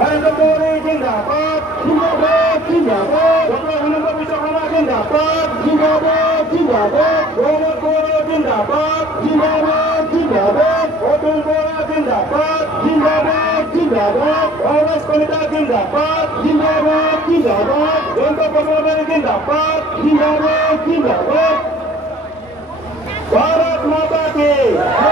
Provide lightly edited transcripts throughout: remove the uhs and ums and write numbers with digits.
নরেন্দ্র মোদী জিন্দাবাদ জিন্দাবাদ জিন্দাবাদ ডক্টর হিমন্ত বিশ্ব শর্মা জিন্দাবাদ জিন্দাবাদ জিন্দাবাদ গৌরব গৌরব জিন্দাবাদ জিন্দাবাদ জিন্দাবাদ অতুল বরা জিন্দাবাদ জিন্দাবাদ জিন্দাবাদ কংগ্রেস কলিতা জিন্দাবাদ জিন্দাবাদ জিন্দাবাদ জয়ন্ত পট্টোপাধ্যায় জিন্দাবাদ জিন্দাবাদ জিন্দাবাদ भारत माता की जय।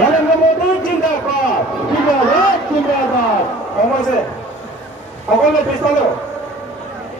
नरेंद्र मोदी जिंदाबाद जिंदाबाद जिंदाबाद कौन से अगले पिस्तौल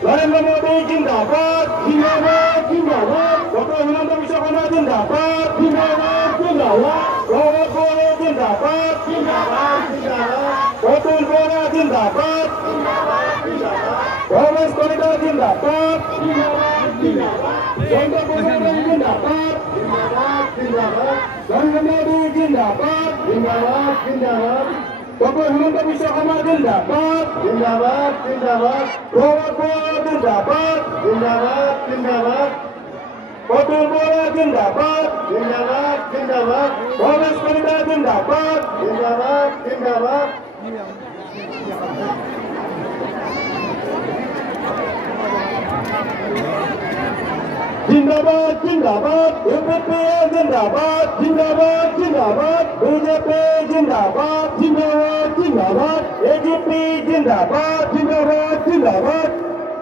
नरेंद्र मोदी जिंदाबाद जिंदाबाद जिंदाबाद डॉक्टर हिमंत बिश्व शर्मा जिंदाबाद जिंदाबाद जिंदाबाद गौरव गौरव जिंदाबाद जिंदाबाद जिंदाबाद अतुल बोरा जिंदाबाद जिंदाबाद जिंदाबाद कांग्रेस कलिता जिंदाबाद जिंदाबाद जिंदाबाद जयंत पटोपाध्याय जिंदाबाद जिंदाबाद जिंदाबाद नरेंद्र मोदी जिंदाबाद जिंदाबाद जिंदाबाद डॉक्टर हिमंत बिश्व शर्मा जिंदाबाद जिंदाबाद जिंदाबाद गौरव गौरव जिंदाबाद जिंदाबाद जिंदाबाद अतुल बोरा जिंदाबाद जिंदाबाद जिंदाबाद कांग्रेस कलिता जिंदाबाद जिंदाबाद जिंदाबाद जिंदाबाद जिंदाबाद यूपीपी जिंदाबाद जिंदाबाद जिंदाबाद बीजेपी जिंदाबाद जिंदाबाद जिंदाबाद एजीपी जिंदाबाद जिंदाबाद जिंदाबाद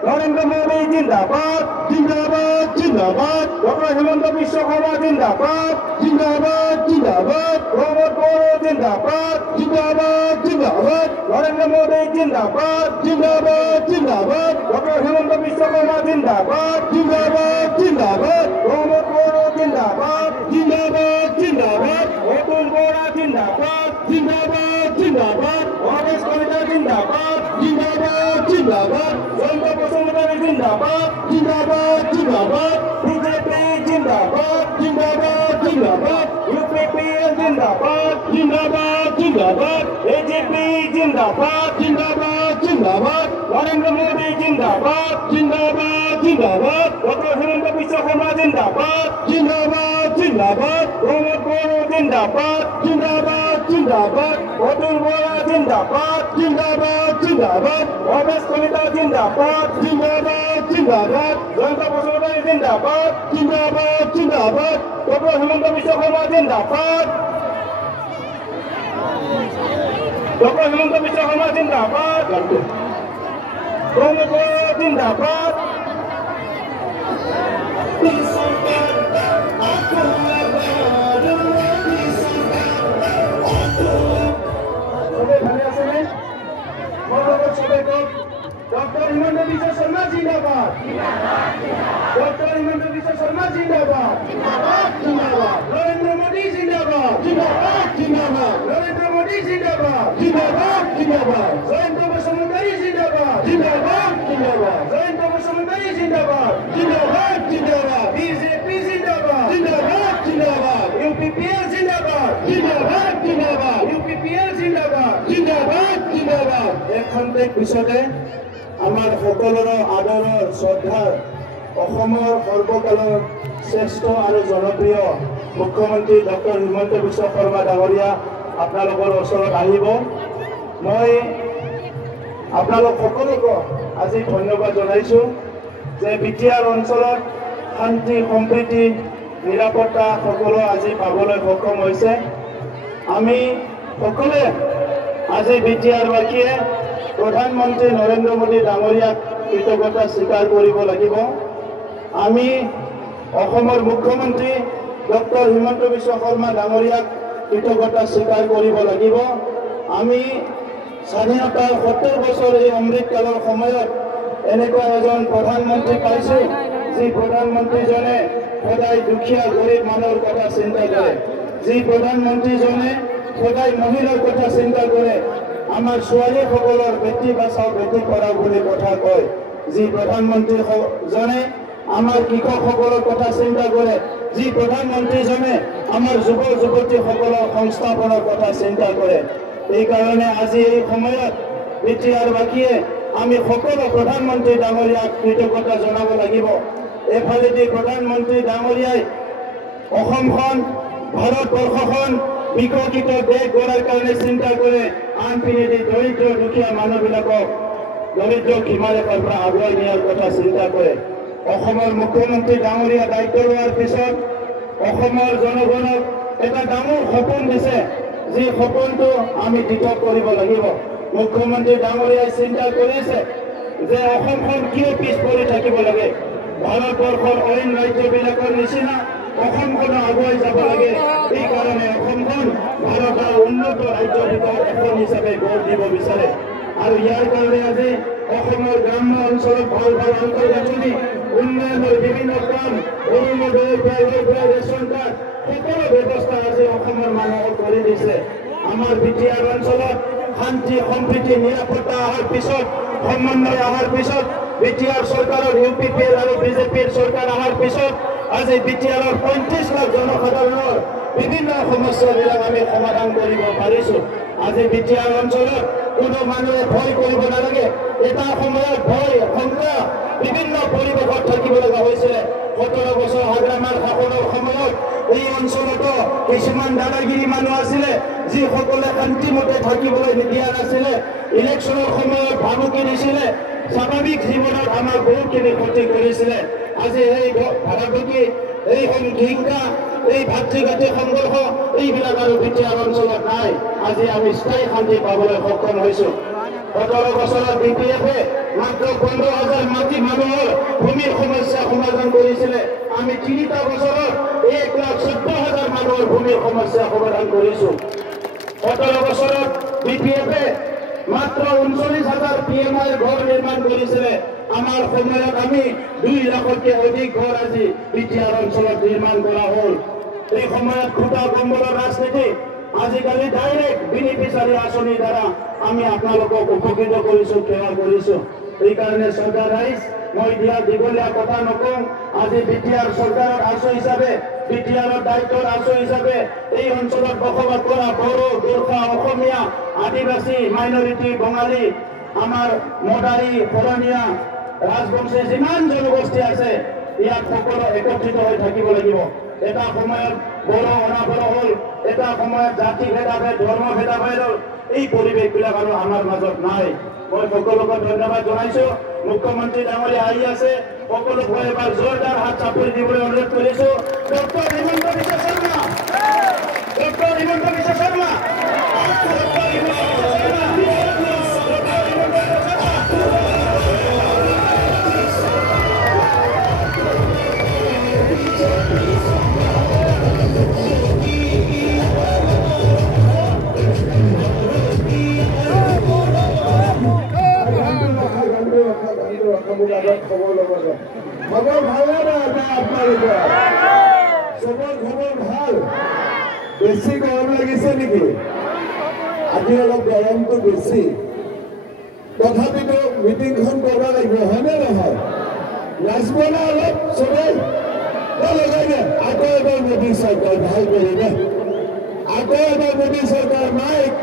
नरेंद्र मोदी जिंदाबाद जिंदाबाद जिंदाबाद डॉक्टर हिमंत बिश्व शर्मा जिंदाबाद जिंदाबाद जिंदाबाद गौरव गौरव जिंदाबाद जिंदाबाद जिंदाबाद नरेंद्र मोदी जिंदाबाद जिंदाबाद जिंदाबाद डॉक्टर हिमंत बिश्व शर्मा जिंदाबाद जिंदाबाद जिंदाबाद गौरव गौरव जिंदाबाद जिंदाबाद जिंदाबाद अतुल बोरा जिंदाबाद जिंदाबाद जिंदाबाद कांग्रेस कलिता जिंदाबाद जिंदाबाद जिंदाबाद जयंत पटोपाध्याय जिंदाबाद जिंदाबाद जिंदाबाद बीजेपी जिंदाबाद जिंदाबाद जिंदाबाद यूपीपी जिंदाबाद जिंदाबाद जिंदाबाद एजीपी जिंदाबाद जिंदाबाद जिंदाबाद नरेंद्र मोदी जिंदाबाद जिंदाबाद जिंदाबाद डॉक्टर हिमंत बिश्व शर्मा जिंदाबाद जिंदाबाद जिंदाबाद गौरव गौरव जिंदाबाद जिंदाबाद जिंदाबाद अतुल बोरा जिंदाबाद जिंदाबाद जिंदाबाद कांग्रेस कलिता जिंदाबाद जिंदाबाद जिंदाबाद जयंत पटोपाध्याय जिंदाबाद जिंदाबाद जिंदाबाद डॉक्टर हिमंत बिश्व शर्मा जिंदाबाद डॉक्टर हिमंत बिश्व शर्मा जिंदाबाद गौरव गौरव जिंदाबाद डॉक्टर हिमंत बिश्व शर्मा जिंदाबाद डॉक्टर हिमंत बिश्व शर्मा जिंदाबाद जिंदाबाद नरेंद्र मोदी जिंदाबाद जिंदाबाद जिंदाबाद नरेंद्र मोदी जिंदाबाद जिंदाबाद जिंदाबाद जयंत पटोपाध्याय जिंदाबाद जिंदाबाद जिंदाबाद जयंत पटोपाध्याय जिंदाबाद जिंदाबाद जिंदाबाद बीजेपी जिंदाबाद जिंदाबाद जिंदाबाद यूपीपीएल जिंदाबाद जिंदाबाद जिंदाबाद यूपीपीएल जिंदाबाद जिंदाबाद जिंदाबाद एक खंतेक पिछते आमार सकलोर आदर श्रद्धार सर्वकाলৰ श्रेष्ठ और जनप्रिय मुख्यमंत्री डॉक्टर हिमंत बिश्व शर्मा डांगरिया आपनालोকৰ ওচৰত আহিব। মই आपनालोक সকলোকে আজি ধন্যবাদ জনাইছো যে বিটিআৰ অঞ্চলত শান্তি সম্প্ৰীতি নিৰাপত্তা সকলো আজি পাবলৈ সক্ষম হৈছে। আমি সকলে আজি বিটিআৰবাসীয়ে प्रधानमंत्री नरेंद्र मोदी डांगरियाक कृतज्ञता स्वीकार करिब লাগিব। आमी অসমৰ मुख्यमंत्री डॉक्टर हिमंत बिश्व शर्मा डांगरियाक कृतज्ञता स्वीकार करिब লাগিব। आमी স্বাধীনতাৰ 70 বছৰ এই অমৃতকালৰ সময়ত এনেকুৱা এজন প্ৰধানমন্ত্ৰী পাইছো যি প্ৰধানমন্ত্ৰীজনে সদায় দুখীয়া গৰীব মানুহৰ কথা চিন্তা কৰে, যি প্ৰধানমন্ত্ৰীজনে সদায় মহিলাৰ কথা চিন্তা কৰে, आमार छोवाली सकलोर बेटी बचाओ बेटी पढ़ाओ बुली कथा कय, जी प्रधानमंत्री जने आमार कृषक सकलोर कथा चिंता करे, যি প্ৰধানমন্ত্ৰীজনে আমাৰ যুৱ যুৱতীসকলৰ সংস্থাপনৰ কথা চিন্তা কৰে। এইকাৰণে আজি এই সময়ত বিটিআৰবাসীয়ে আমি সকলো প্ৰধানমন্ত্ৰী ডাঙৰীয়াক কৃতজ্ঞতা জনাব লাগিব। এফালেদি প্ৰধানমন্ত্ৰী ডাঙৰীয়াই অসমখন ভাৰতবৰ্ষখন বিকশিত দেশ গঢ়াৰ কাৰণে চিন্তা কৰে, আনপিনেদি দৰিদ্ৰ দুখীয়া মানুহবিলাকক দৰিদ্ৰ সীমাৰেখাৰ পৰা আগুৱাই নিয়াৰ কথা চিন্তা কৰে। অসমৰ মুখ্যমন্ত্ৰী ডাঙৰীয়া দায়িত্ব লোৱাৰ পিছত অসমৰ জনগণক এটা ডাঙৰ সপোন দিছে, যি সপোনটো আমি দিঠক কৰিব লাগিব। মুখ্যমন্ত্ৰী ডাঙৰীয়াই চিন্তা কৰিছে যে অসমখন কিয় পিছ পৰি থাকিব লাগে, ভাৰতবৰ্ষৰ অইন ৰাজ্যবিলাকৰ নিচিনা অসমখনো আগুৱাই যাব লাগে। এইকাৰণে অসমখন ভাৰতৰ উন্নত ৰাজ্যৰ ভিতৰত এখন হিচাপে গঢ় দিব বিচাৰে। আৰু ইয়াৰ কাৰণে আজি অসমৰ গ্ৰাম্য অঞ্চলত ভাল ভাল আন্তঃগাঁথনি উন্নয়নৰ বিভিন্ন কাম, অৰুণোদয়ৰ পৰা লৈ পেলাই ৰেচন কাৰ্ড সকলো ব্যৱস্থা আজি অসমৰ মানুহক কৰি দিছে। আমাৰ বিটিআৰ অঞ্চলত শান্তি সম্প্ৰীতি নিৰাপত্তা অহাৰ পিছত, সমন্বয় অহাৰ পিছত, বিটিআৰ চৰকাৰৰ UPPL আৰু বিজেপিৰ চৰকাৰ অহাৰ পিছত আজি বিটিআৰৰ 35 লাখ জনসাধাৰণৰ বিভিন্ন সমস্যাবিলাক আমি সমাধান কৰিব পাৰিছোঁ। আজি বিটিআৰ অঞ্চলত কোনো মানুহে ভয় কৰিব নালাগে। এটা সময়ত ভয় সংগ্ৰাম বিভিন্ন পৰিৱেশত থাকিব লগা হৈছিলে। 17 বছৰ হাগ্ৰামাৰ শাসনৰ সময়ত এই অঞ্চলতো কিছুমান দাদাগিৰি মানুহ আছিলে, যিসকলে শান্তিমতে থাকিবলৈ নিদিয়া নাছিলে, ইলেকশ্যনৰ সময়ত ভাবুকি দিছিলে, স্বাভাৱিক জীৱনত আমাৰ বহুতখিনি ক্ষতি কৰিছিলে। আজি এই ভাবুকি, এই হিংসা, এই ভাতৃঘাতী সংঘৰ্ষ এইবিলাক আৰু বিটিআৰ অঞ্চলত নাই। আজি আমি স্থায়ী শান্তি পাবলৈ সক্ষম হৈছোঁ। 17 বছৰত BPF-এ মাত্ৰ 15,000 মাটি মানুহৰ ভূমিৰ সমস্যা সমাধান কৰিছিলে। আমি 3টা বছৰত 1,14,000 মানুহৰ ভূমিৰ সমস্যা সমাধান কৰিছোঁ। 17 বছৰত BPF-এ মাত্ৰ 39,000 PMI ঘৰ নিৰ্মাণ কৰিছিলে। আমাৰ সময়ত আমি 2 লাখতকৈ অধিক ঘৰ আজি বিটিআৰ অঞ্চলত নিৰ্মাণ কৰা হ'ল। এই সময়ত খুটা কম্বলৰ ৰাজনীতি, আজিকালি ডাইৰেক্ট বেনিফিচিয়াৰী আঁচনিৰ দ্বাৰা আমি আপোনালোকক উপকৃত কৰিছোঁ, সেৱা কৰিছোঁ। এইকাৰণে চৰকাৰ ৰাইজ, মই দিয়া দীঘলীয়া কথা নকওঁ। আজি বিটিআৰ চৰকাৰৰ আঁচু হিচাপে, বিটিআৰৰ দায়িত্বৰ আঁচু হিচাপে এই অঞ্চলত বসবাস কৰা বড়ো, গোৰ্খা, অসমীয়া, আদিবাসী, মাইনৰিটি, বঙালী, আমাৰ মদাৰী, শৰণীয়া, ৰাজবংশী যিমান জনগোষ্ঠী আছে, ইয়াত সকলো একত্ৰিত হৈ থাকিব লাগিব। এটা সময়ত বড়ো অনাবড়ো হ'ল, এটা সময়ত জাতি ভেদাভেদ, ধৰ্ম ভেদাভেদ হ'ল। এই পৰিৱেশবিলাক আৰু আমাৰ মাজত নাই। মই সকলোকে ধন্যবাদ জনাইছোঁ। মুখ্যমন্ত্ৰী ডাঙৰীয়া আহি আছে, সকলোকে এবাৰ জোৰদাৰ হাত চাপৰি দিবলৈ অনুৰোধ কৰিছোঁ। Doctor Himanta Biswa Sarma, doctor Himanta Biswa Sarma, doctor Himanta Biswa Sarma, doctor Himanta Biswa Sarma. খবৰ ভালনে নাই আপোনালোকৰ? চবৰ খবৰ ভাল? বেছি গৰম লাগিছে নেকি? আজি অলপ গৰমটো বেছি, তথাপিতো মিটিংখন কৰিব লাগিব, হয়নে নহয়? নাচিব না অলপ চবেই লগাই দে। আকৌ এবাৰ মোদী চৰকাৰ ভাল কৰি দে, আকৌ এবাৰ মোদী চৰকাৰ মাইক।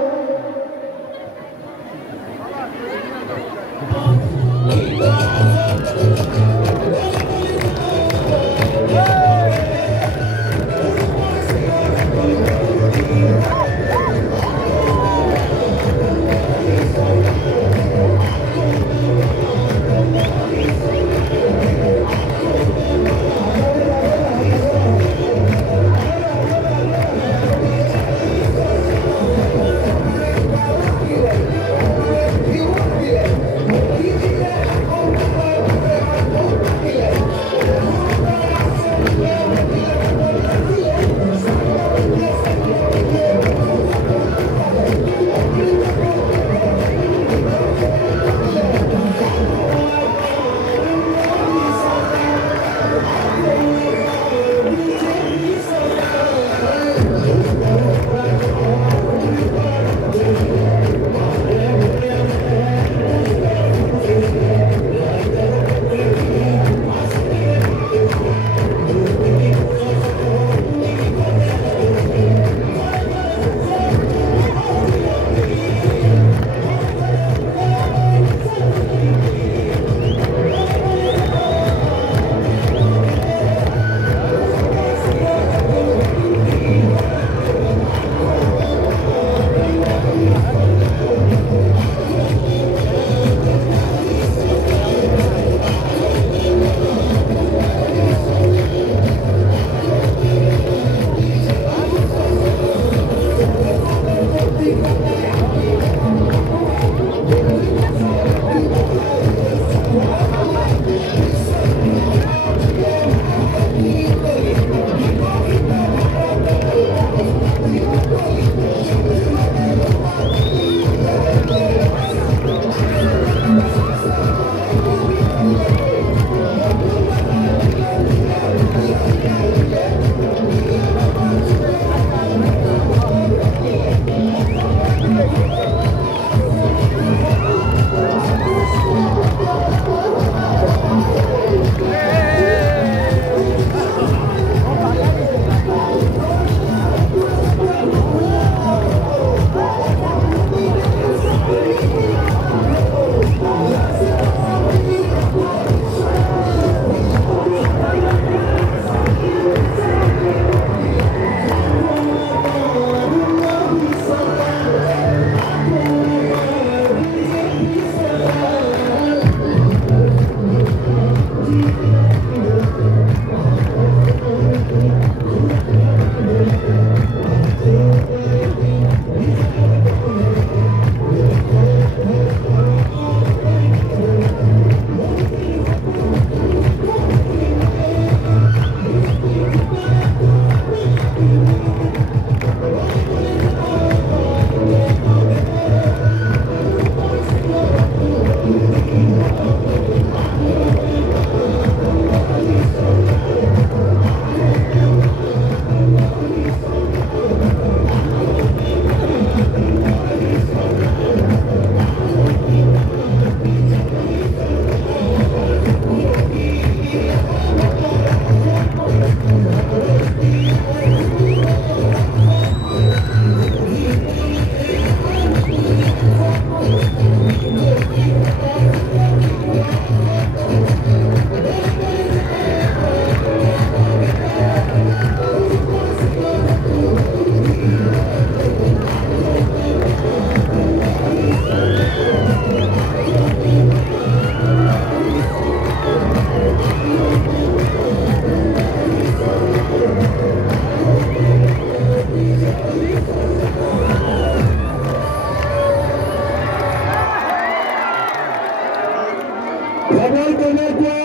কেনেকুৱা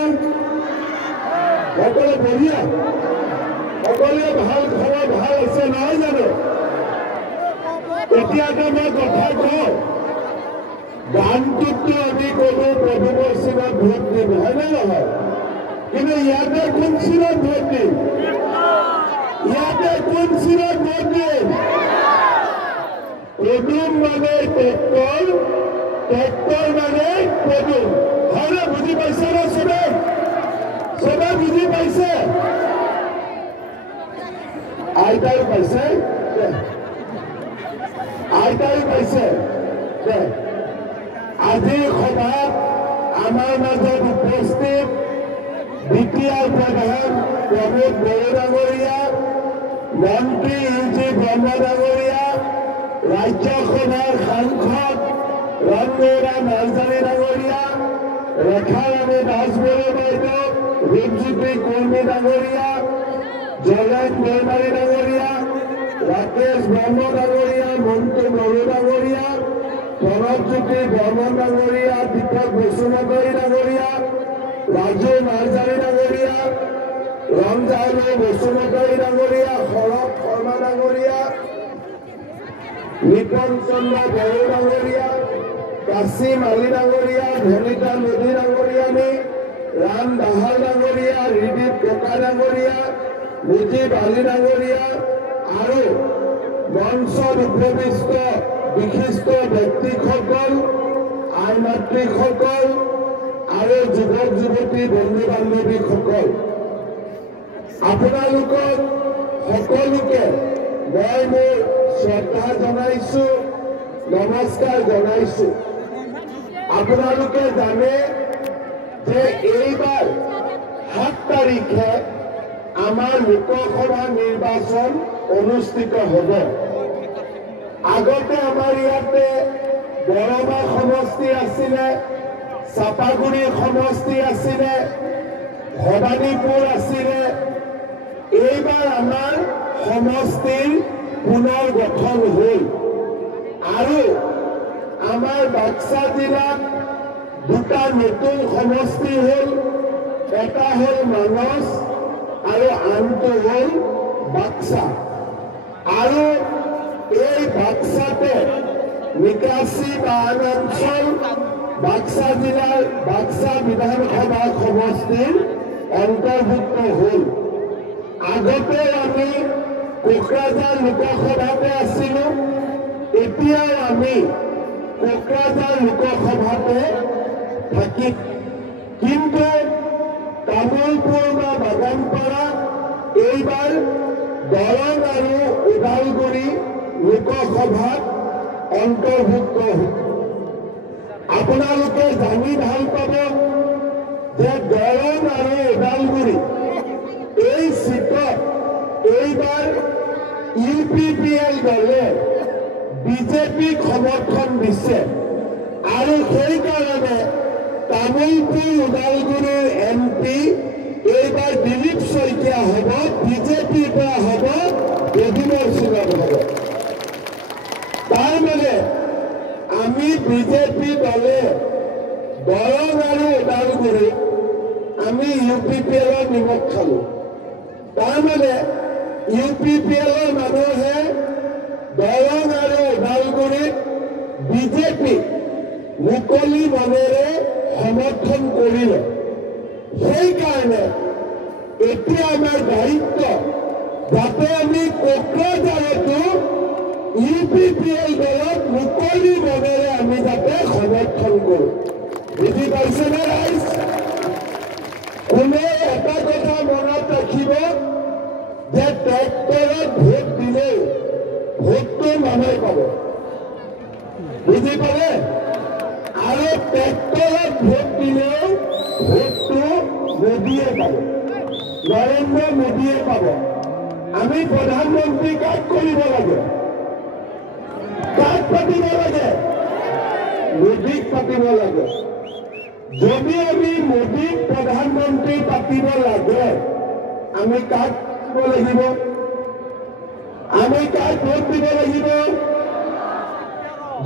সকলো বঢ়িয়া সকলোৱে ভাল খবৰ ভাল আছে নহয় জানো এতিয়াতো মই কথা কওঁ গানটোতো আমি কোনো প্ৰভু চিনত ভোট দিম হয়নে নহয় কিন্তু ইয়াতে কোন চিনত ভোট দিম ইয়াতে কোন চিনত ভোট দিম পদুম মানে ট্ৰেক্টৰ মানে পদুম হয়নে বুজি পাইছে ন চবে চবে বুজি পাইছে আইতাই পাইছে আইতাই পাইছে আজিৰ সভাত আমাৰ মাজত উপস্থিত বিটিআৰ প্ৰধান প্ৰমোদ বড়ো ডাঙৰীয়া মন্ত্ৰী ইউ.জি. ব্ৰহ্ম ডাঙৰীয়া ৰাজ্যসভাৰ সাংসদ ৰংগৌৰা নাৰ্জাৰী ডাঙৰীয়া ৰেখাৰাণী দাসবড়ো বাইদেউ ৰূপজ্যোতি কুৰ্মী ডাঙৰীয়া জলেন দৈমাৰী ডাঙৰীয়া ৰাকেশ ব্ৰহ্ম ডাঙৰীয়া মন্টু বড়ো ডাঙৰীয়া প্ৰণৱজ্যোতি বৰ্মন ডাঙৰীয়া দীপক বসুমতাৰী ডাঙৰীয়া ৰাজু নাৰ্জাৰী ডাঙৰীয়া ৰঞ্জানু বসুমতাৰী ডাঙৰীয়া শৰৎ শৰ্মা ডাঙৰীয়া নিপন চন্দ্ৰ বড়ো ডাঙৰীয়া কাছিম আলী ডাঙৰীয়া ভনিতা নদী ডাঙৰীয়ানী ৰাম দাহাল ডাঙৰীয়া ৰিদীপ ডেকা ডাঙৰীয়া মুজিব আলী ডাঙৰীয়া আৰু মঞ্চত উপবিষ্ট বিশিষ্ট ব্যক্তিসকল আই মাতৃসকল আৰু যুৱক যুৱতী বন্ধু বান্ধৱীসকল আপোনালোকক সকলোকে মই মোৰ শ্ৰদ্ধা জনাইছো নমস্কাৰ জনাইছো আপোনালোকে জানে যে এইবাৰ 7 তাৰিখে আমাৰ লোকসভা নিৰ্বাচন অনুষ্ঠিত হ'ব আগতে আমাৰ ইয়াতে বৰমা সমষ্টি আছিলে চাপাগুৰি সমষ্টি আছিলে ভবানীপুৰ আছিলে এইবাৰ আমাৰ সমষ্টিৰ পুনৰ গঠন হ'ল আৰু আমাৰ বাক্সা জিলাত দুটা নতুন সমষ্টি হ'ল এটা হ'ল মানস আৰু আনটো হ'ল বাক্সা আৰু এই বাক্সাতে নিকাশী অঞ্চল বাক্সা জিলাৰ বাক্সা বিধানসভা সমষ্টিৰ অন্তৰ্ভুক্ত হ'ল আগতে আমি কোকৰাঝাৰ লোকসভাতে আছিলো এতিয়াও আমি কোকৰাঝাৰ লোকসভাতে থাকিম কিন্তু তামোলপুৰ বা বাগানপাৰা এইবাৰ দৰং আৰু ওদালগুৰি লোকসভাত অন্তৰ্ভুক্ত হ'ল আপোনালোকে জানি ভাল পাব যে দৰং আৰু ওদালগুৰি এই সিটত এইবাৰ UPPL দলে বিজেপিক সমৰ্থন দিছে আৰু সেইকাৰণে তামোলপুৰ ওদালগুৰিৰ MP এইবাৰ দিলীপ শইকীয়া হ'ব বিজেপিৰ পৰা হ'ব যদুবৰ সিঙত হ'ব তাৰমানে আমি বিজেপি দলে দৰং আৰু ওদালগুৰিত আমি UPPLৰ নিমখ খালো তাৰমানে UPPLৰ মানুহে দৰং আৰু ওদালগুৰিত বিজেপিক মুকলি মনেৰে সমৰ্থন কৰিলে সেইকাৰণে এতিয়া আমাৰ দায়িত্ব যাতে আমি কোকৰাঝাৰতো UPPL দলক মুকলি মনেৰে আমি যাতে সমৰ্থন কৰোঁ বুজি পাইছেনে ৰাইজ কোনে এটা কথা মনত ৰাখিব যে ট্ৰেক্টৰত ভোট দিলেও ভোটটো মানুহে পাব বুজি পালে আৰু ট্ৰেক্টৰত ভোট দিলেও ভোটটো মোদীয়ে পাব নৰেন্দ্ৰ মোদীয়ে পাব আমি প্ৰধানমন্ত্ৰী কাক কৰিব লাগে কাক পাতিব লাগে মোদীক পাতিব লাগে যদি আমি মোদীক প্ৰধানমন্ত্ৰী পাতিব লাগে আমি কাক দিব লাগিব আমি কাক ভোট দিব লাগিব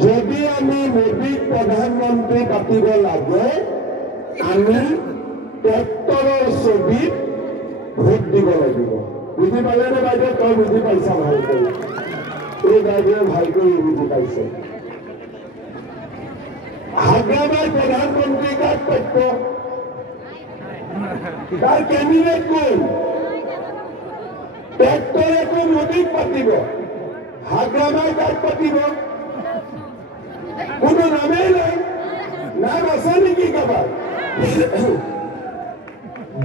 যদি আমি মোদীক প্ৰধানমন্ত্ৰী পাতিব লাগে আমি ট্ৰেক্টৰৰ ছবিত ভোট দিব লাগিব। বুজি পালেনে বাইদেউ? তই বুজি পাইছা ভালকৈ? এই বাইদেৱে ভালকৈ বুজি পাইছে। হাগ্ৰামাৰ প্ৰধানমন্ত্ৰী কাক পাত্য? তাৰ কেবিনেট কোন? ট্ৰেক্টৰেতো মোদীক পাতিব, হাগ্ৰামাৰ কাক পাতিব? কোনো নামেই নাই। নাম আছে নেকি কাৰোবাৰ?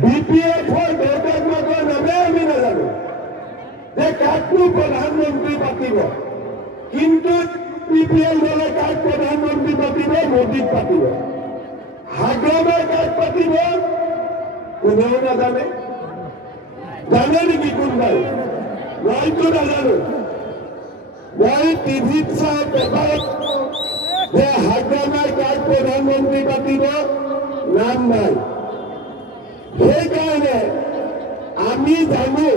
BPF-ৰ দেউতাক মাকৰ নামে আমি নাজানো যে কাকনো প্ৰধানমন্ত্ৰী পাতিব। কিন্তু PPL দলে কাক প্ৰধানমন্ত্ৰী পাতিব? মোদীক পাতিব। হাগ্ৰামাৰ কাক পাতিব? কোনেও নাজানে। জানে নেকি কোনবাই? মইতো নাজানো। মই টিভিত চাওঁ, পেপাৰত যে হাগ্ৰামাৰ কাক প্ৰধানমন্ত্ৰী পাতিব, নাম নাই। সেইকাৰণে আমি জানো,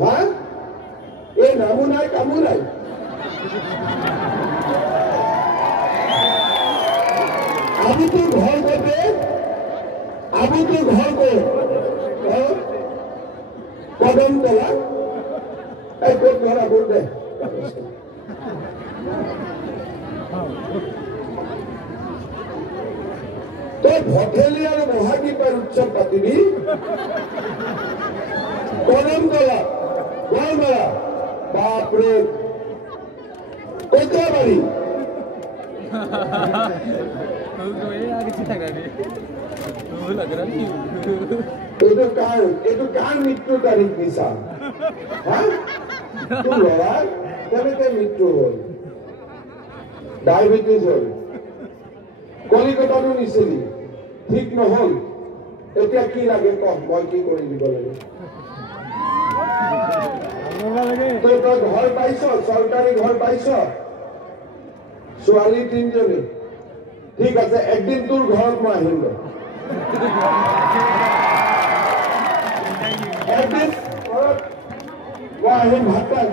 হা, এই নামো নাই কামো নাই। আমিতো ঘৰ ক'তে, আমিতো ঘৰ ক'ত? কদমতলা। এই ক'ত ঘৰ আগত দে। তই ভঠেলি আৰু মহাকৃপাৰ উৎসৱ পাতিবি কদমতলা, গোৱালমাৰা, বাপৰে কইতাবাৰী। এইটো কাৰ মৃত্যুৰ তাৰিখ দিছা? তোৰ ল'ৰাৰ কেনেকে মৃত্যু হ'ল? ডায়েবেটিছ হ'ল, কলিকতাতো নিছিলি, ঠিক নহ'ল। এতিয়া কি লাগে কম, মই কি কৰি দিব লাগে? তই ঘৰ পাইছ, চৰকাৰী ঘৰ পাইছ, ছোৱালী 3জনী। ঠিক আছে, একদিন তোৰ ঘৰত মই আহিম দে। একদিন ঘৰত মই আহিম ভাত খাই।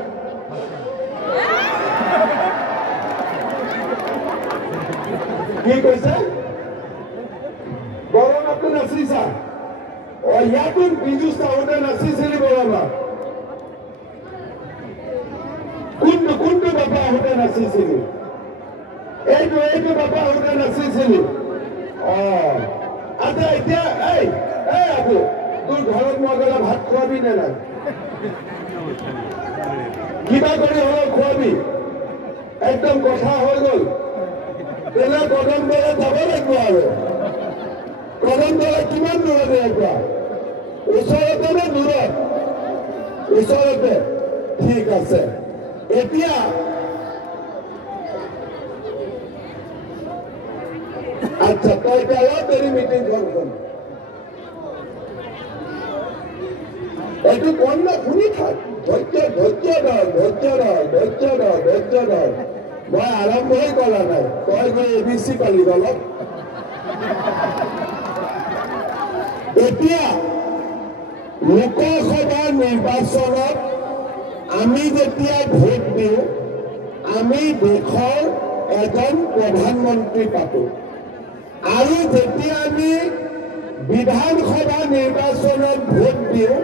কি কৈছে? গৰমতো নাচিছা? ইয়াতো বিজু চাওঁতে নাচিছিলি গৰমত? কোনটো বাবা আহোঁতে নাচিছিলি? এইটো বাবা আহোঁতে নাচিছিলি? আচ্ছা, এতিয়া আকৌ তোৰ ঘৰত মই গ'লে ভাত খোৱাবি নে নাই? কিবা কৰি হ'লেও খোৱাবি। একদম কথা হৈ গ'ল। তেনে কদমতলা যাব লাগিব আৰু। কদমতলা কিমান দূৰতে একবাৰ? ওচৰতে নে দূৰত? ওচৰতে। ঠিক আছে। এতিয়া আচ্ছা, তই এতিয়া অলপ দেৰি মিটিং কৰচোন। এইটো কম না, শুনি থাক। ধৈৰ্য ধৰ। মই আৰম্ভই কৰা নাই, তই গৈ ABC পালি অলপ। এতিয়া লোকসভা নিৰ্বাচনত আমি যেতিয়া ভোট দিওঁ, আমি দেশৰ এজন প্ৰধানমন্ত্ৰী পাতো। আৰু যেতিয়া আমি বিধানসভা নিৰ্বাচনত ভোট দিওঁ,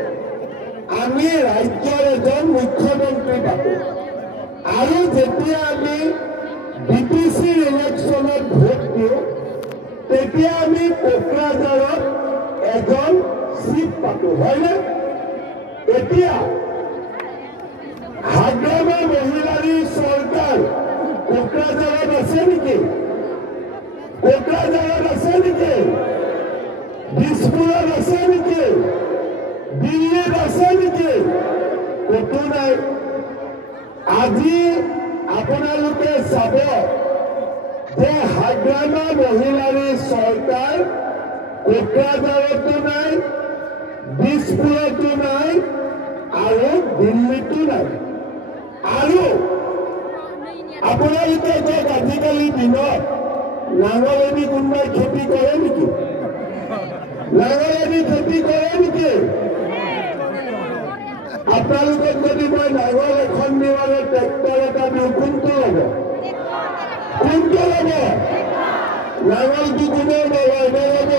আমি ৰাজ্যৰ এজন মুখ্যমন্ত্ৰী পাতো। আৰু যেতিয়া আমি DPC ইলেকশ্যনত ভোট দিওঁ, তেতিয়া আমি কোকৰাঝাৰত এজন চিফ পাতো, হয়নে? এতিয়া হাগ্ৰামা মহিলাৰী চৰকাৰ কোকৰাঝাৰত আছে নেকি? কোকৰাঝাৰত আছে নেকি? দিছপুৰত আছে নেকি? দিল্লীত আছে নেকি? ক'তো নাই। আজি আপোনালোকে চাব যে হাগ্ৰামা মহিলাৰী চৰকাৰ কোকৰাঝাৰতো নাই, দিছপুৰতো নাই আৰু দিল্লীতো নাই। আৰু আপোনালোকে কওক, আজিকালি দিনত নাঙলেদি কোনোবাই খেতি কৰে নেকি? নাঙলেদি খেতি কৰে নেকি? আপোনালোকক যদি মই নাঙল এখন দিওঁ আৰু ট্ৰেক্টৰ এটা দিওঁ, কোনটো ল'ব? কোনটো ল'ব? নাঙলটো কোনেও নলয়, নল'ব।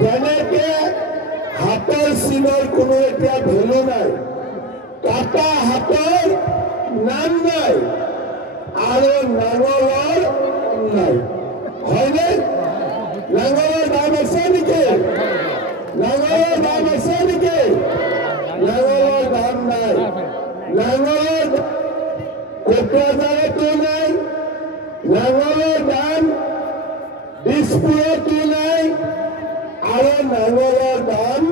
যেনেকে হাতৰ চিনৰ কোনো এতিয়া ভেলু নাই, কাটা হাতৰ নাম নাই আৰু নাঙলৰ নাই, হয়নে? নাঙলৰ দাম আছে নেকি? নাঙলৰ দাম আছে নেকি? নাঙলৰ দাম নাই। নাঙলৰ কোকৰাঝাৰতো নাই, নাঙলৰ দাম দিছপুৰতো নাই আৰু নাঙলৰ দাম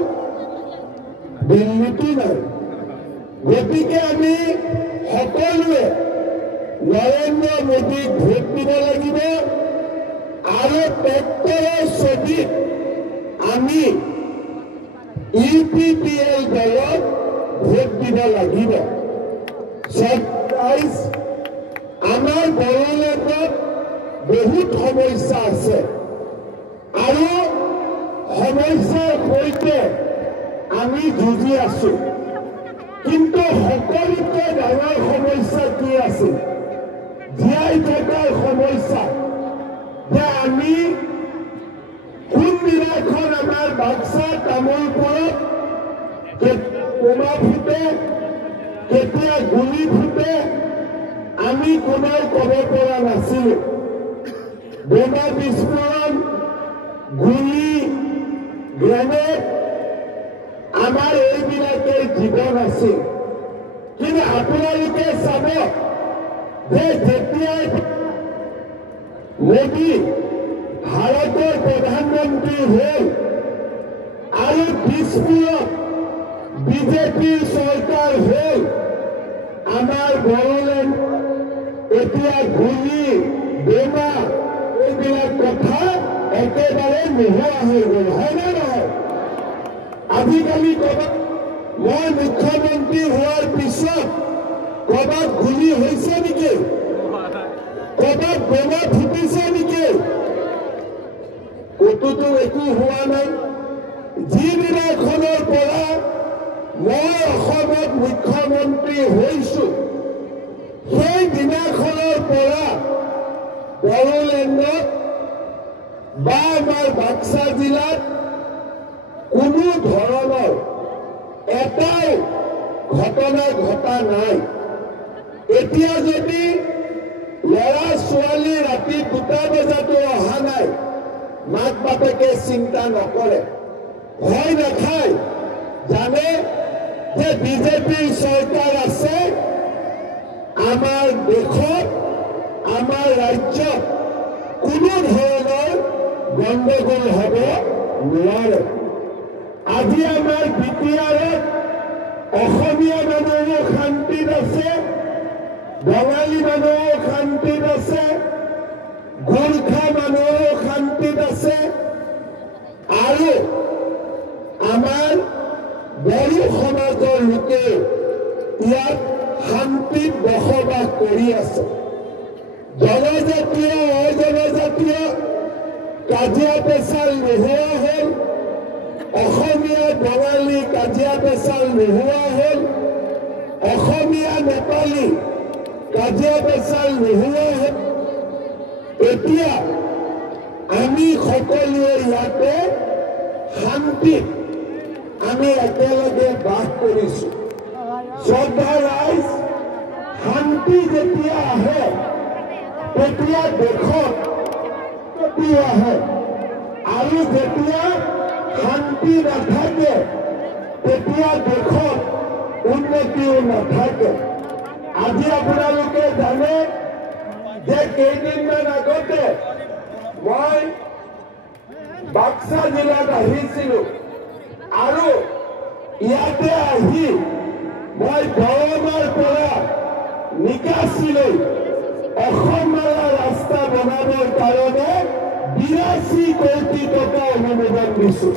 দিল্লীতো নাই। গতিকে আমি সকলোৱে নৰেন্দ্ৰ মোদীক ভোট দিব লাগিব আৰু ট্ৰেক্টৰৰ ছবিত আমি UPPL দলক ভোট দিব লাগিব। আমাৰ বড়োলেণ্ডত বহুত সমস্যা আছে আৰু সমস্যাৰ সৈতে আমি যুঁজি আছো, কিন্তু সকলোতকৈ ডাঙৰ সমস্যা কি আছিল? জীয়াই থকাৰ সমস্যা। যে আমি কোনদিনাখন আমাৰ বাক্সা তামোলপুৰত বোমা ফুটে, কেতিয়া গুলি ফুটে, আমি কোনেও ক'ব পৰা নাছিলো। বোমা বিস্ফোৰণ, গুলি, গ্ৰেনেড আমাৰ এইবিলাকেই জীৱন আছিল। কিন্তু আপোনালোকে চাব যে যেতিয়াই মোদী ভাৰতৰ প্ৰধানমন্ত্ৰী হ'ল আৰু দিছপুৰত বিজেপিৰ চৰকাৰ হ'ল, আমাৰ বড়োলেণ্ড এতিয়া গুলি, বোমা এইবিলাক কথা একেবাৰে নোহোৱা হৈ গ'ল, হয়নে নহয়? আজিকালি ক'ৰবাত মই মুখ্যমন্ত্ৰী হোৱাৰ পিছত ক'ৰবাত গুলি হৈছে নেকি? ক'ৰবাত বোমা ফুটিছে নেকি? ক'তোতো একো হোৱা নাই। যিদিনাখনৰ পৰা মই অসমত মুখ্যমন্ত্ৰী হৈছো, সেই দিনাখনৰ পৰা বড়োলেণ্ডত বা আমাৰ বাক্সা জিলাত কোনো ধৰণৰ এটাও ঘটনা ঘটা নাই। এতিয়া যদি ল'ৰা ছোৱালী ৰাতি 2টা বজাতো অহা নাই, মাক বাপেকে চিন্তা নকৰে, ভয় নাখায়, জানে যে বিজেপিৰ চৰকাৰ আছে, আমাৰ দেশত, আমাৰ ৰাজ্যত কোনো ধৰণৰ গণ্ডগোল হ'ব নোৱাৰে। আজি আমাৰ বিটিআৰত অসমীয়া মানুহো শান্তিত আছে, বঙালী মানুহো শান্তিত আছে, গোৰ্খা মানুহো শান্তিত আছে আৰু আমাৰ বড়ো সমাজৰ লোকে ইয়াত শান্তিত বসবাস কৰি আছে। জনজাতীয় অজনজাতীয় কাজিয়া পেচাল নোহোৱা হ'ল, অসমীয়া বঙালী কাজিয়া পেচাল নোহোৱা হ'ল, অসমীয়া নেপালী কাজিয়া পেচাল নোহোৱা হ'ল। এতিয়া আমি সকলোৱে ইয়াতে শান্তিত আমি একেলগে বাস কৰিছো। শ্ৰদ্ধা ৰাইজ, শান্তি যেতিয়া আহে তেতিয়া দেশত উন্নতি আহে আৰু যেতিয়া শান্তি নাথাকে তেতিয়া দেশত উন্নতিও নাথাকে। আজি আপোনালোকে জানে যে কেইদিনমান আগতে মই বাক্সা জিলাত আহিছিলো আৰু ইয়াতে আহি মই গৰমৰ পৰা নিকাচিলৈ অসমমালা ৰাস্তা বনাবৰ কাৰণে 82 কোটি টকা অনুমোদন দিছো।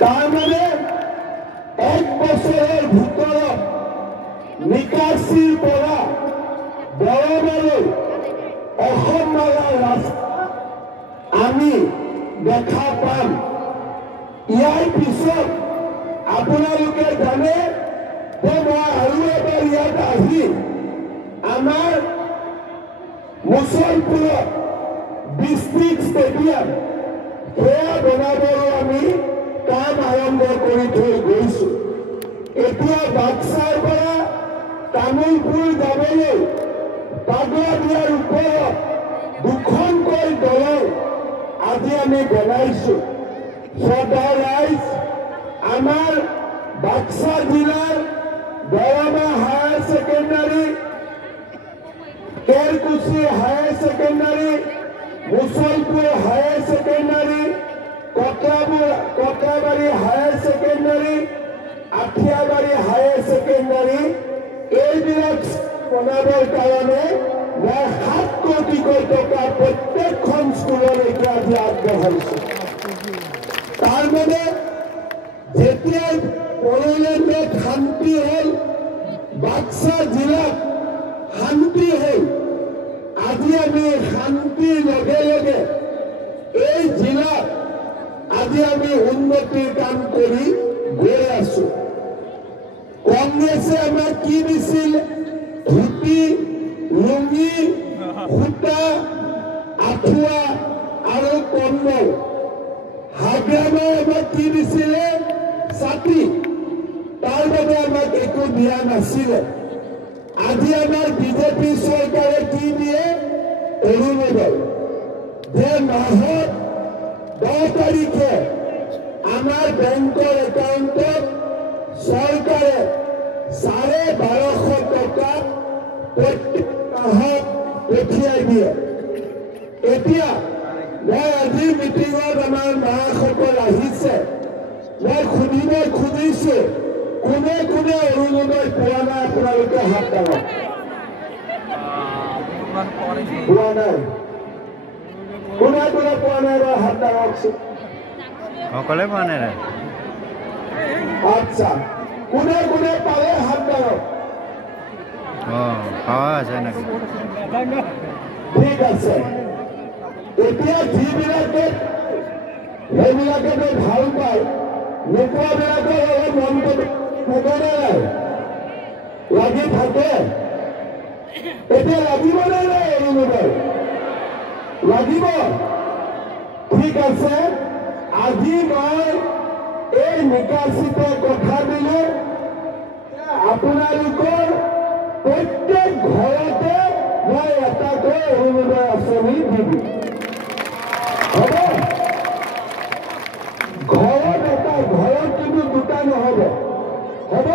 তাৰমানে 1 বছৰৰ ভিতৰত নিকাচিৰ পৰা গৰমলৈ অসমমালা ৰাস্তা আমি দেখা পাম। ইয়াৰ পিছত আপোনালোকে জানে যে মই আৰু এবাৰ ইয়াত আহি আমাৰ মুছলপুৰত ডিষ্ট্ৰিক্ট ষ্টেডিয়াম সেয়া বনাবলৈ আমি কাম আৰম্ভ কৰি থৈ গৈছোঁ। এতিয়া বাক্সাৰ পৰা তামোলপুৰ যাবলৈ পাগলাদিয়াৰ ওপৰত দুখনকৈ দলং আজি আমি বনাইছোঁ। শ্ৰদ্ধাৰ ৰাইজ, আমাৰ বাক্সা জিলাৰ Barama higher secondary, Kerkuchi higher secondary, Musalpur higher secondary, Katarabari higher secondary, Athiabari higher secondary, এইবিলাক বনাবৰ কাৰণে মই 7 কোটিকৈ টকা প্ৰত্যেকখন স্কুললৈকে আজি আগবঢ়াইছোঁ। তাৰমানে যেতিয়াই বড়োলেণ্ডত শান্তি হ'ল, বাক্সা জিলাত শান্তি হ'ল, আজি আমি শান্তিৰ লগে লগে এই জিলাত আজি আমি উন্নতিৰ কাম কৰি গৈ আছো। কংগ্ৰেছে আমাক কি দিছিল? ধুতি, লুঙি, সূতা, আঁঠুৱা আৰু কম্বল। হাগ্ৰামাই আমাক কি দিছিলে? ছাতি। তাৰ বাবে আমাক একো দিয়া নাছিলে। আজি আমাৰ বিজেপি চৰকাৰে কি দিয়ে? অৰুণোদয়। যে মাহত 10 তাৰিখে আমাৰ বেংকৰ একাউণ্টত চৰকাৰে 1250 টকা প্ৰত্যেক মাহত পঠিয়াই দিয়ে। এতিয়া মই আজি মিটিঙত আমাৰ মাসকল আহিছে, মই সুধিব খুজিছো, কোনে কোনে অৰুণোদয় পোৱা নাই? আপোনালোকে হাত দাঙক। পোৱা নাই? কোনে কোনে পোৱা নাই বা হাত দাঙকচোন। সকলে পোৱা নাই। আচ্ছা, কোনে কোনে পালে হাত দাঙক। পাৱা আছে নেকি? ঠিক আছে। এতিয়া যিবিলাকে সেইবিলাকেতো ভাল পায়, নোপোৱাবিলাকৰ অলপ মনটো থাকে নাই? লাগি থাকে। এতিয়া লাগিবনে নাই অৰুণোদয়? লাগিব। ঠিক আছে, আজি মই এই নিকাচিত কথা দিলো, আপোনালোকৰ প্ৰত্যেক ঘৰতে মই এটাকৈ অৰুণোদয় আঁচনি দি দিম। হ'ব? ঘৰত এটা, ঘৰত কিন্তু দুটা নহ'ব। হ'ব?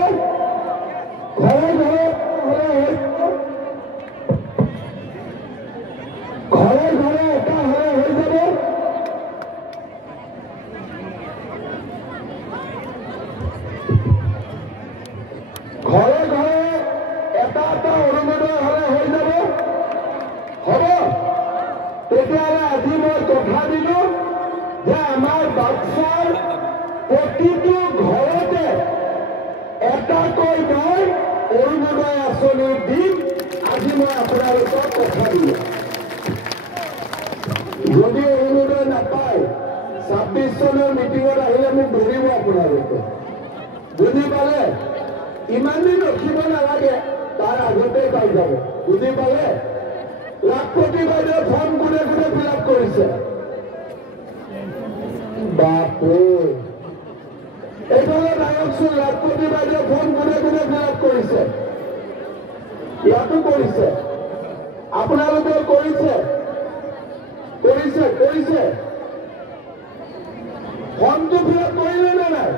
ঘৰে ঘৰে এটা হ'লে হৈ যাব। ঘৰে ঘৰে এটা এটা অৰুণোদয় হ'লে হৈ যাব। হ'ব? তেতিয়াহ'লে আজি মই কথা দিলো যে আমাৰ বাক্সাৰ প্ৰতিটো ঘৰতে এটাকৈ মই অৰুণোদয় আঁচনি দিম। আজি মই আপোনালোকক কথা দিলো। যদি অৰুণোদয় নাপায়, 26 চনৰ মিটিঙত আহিলে মোক ধৰিব আপোনালোকে। বুজি পালে? ইমান দিন ৰখিব নালাগে, তাৰ আগতেই পাই যাব। বুজি পালে? লাখপতি বাইদেউ ফৰ্ম কোনে কোনে ফিল আপ কৰিছে? বাপৰে, এইফালে নায়কচোন, লাখপতি বাইদেউ ফৰ্ম কোনে কোনে ফিল আপ কৰিছে? ইয়াতো কৰিছে। আপোনালোকে কৰিছে? কৰিছে কৰিছে। ফৰ্মটো ফিল আপ কৰিলে নে নাই?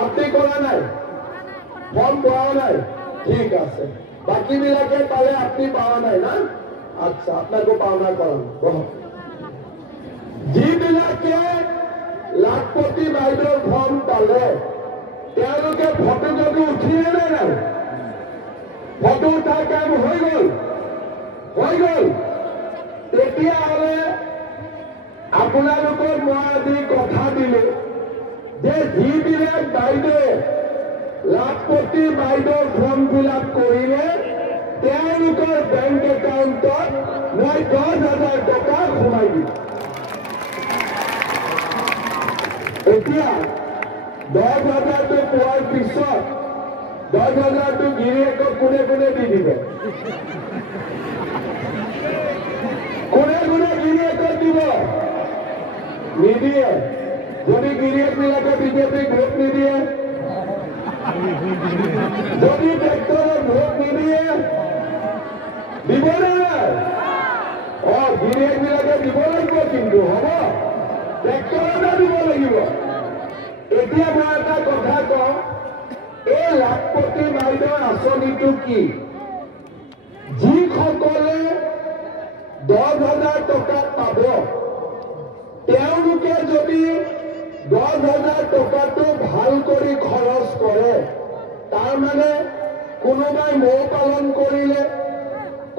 আপুনি কৰা নাই? ফৰ্ম পোৱা নাই? ঠিক আছে। বাকীবিলাকে পালে, আপুনি পোৱা নাই না? আচ্ছা, আপোনাকো পাওনা কৰাম। যিবিলাকে লাখপতি বাইদেউৰ ফৰ্ম পালে, তেওঁলোকে ফটো কপি উঠিলে নে নাই? ফটো উঠাৰ কাম হৈ গ'ল? হৈ গ'ল? তেতিয়াহ'লে আপোনালোকক মই আজি কথা দিলো যে যিবিলাক বাইদেৱে লাখপতি বাইদেউৰ ফৰ্ম ফিল আপ কৰিলে, তেওঁলোকৰ বেংক একাউণ্টত মই 10,000 টকা সোমাই দিম। এতিয়া 10,000টো পোৱাৰ পিছত 10,000টো গিৰিয়েকক কোনে কোনে দি দিব? কোনে কোনে গিৰিয়েকক দিব? নিদিয়ে যদি গিৰিয়েকবিলাকে বিজেপিক ভোট নিদিয়ে যদি ট্ৰেক্টৰত ভোট নিদিয়ে দিবনে নাই গিৰিয়েকবিলাকে দিব লাগিব কিন্তু হ'ব ট্ৰেক্টৰতে দিব লাগিব এতিয়া মই এটা কথা কওঁ এই লাখপতি বাইদেউৰ আঁচনিটো কি যিসকলে 10,000 টকা পাব তেওঁলোকে যদি 10,000 টকাটো ভাল কৰি খৰচ কৰে তাৰমানে কোনোবাই মৌ পালন কৰিলে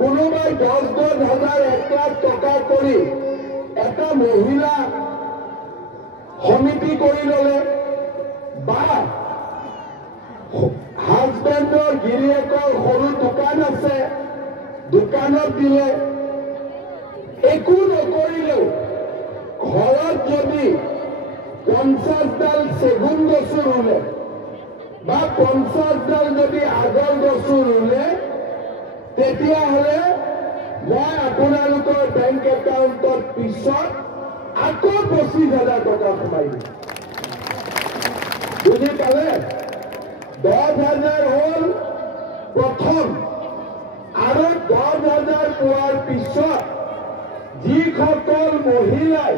কোনোবাই 10,000 1 লাখ টকা কৰি এটা মহিলা সমিতি কৰি ল'লে বা হাজবেণ্ডৰ গিৰিয়েকৰ সৰু দোকান আছে দোকানত দিলে একো নকৰিলেও ঘৰত যদি 50ডাল চেগুন গছো ৰুলে বা 50ডাল যদি আগৰ গছো ৰুলে তেতিয়াহ'লে মই আপোনালোকৰ বেংক একাউণ্টত পিছত আকৌ 25,000 টকা সোমাই দিম বুজি পালে 10,000 হ'ল প্ৰথম আৰু 10,000 পোৱাৰ পিছত যিসকল মহিলাই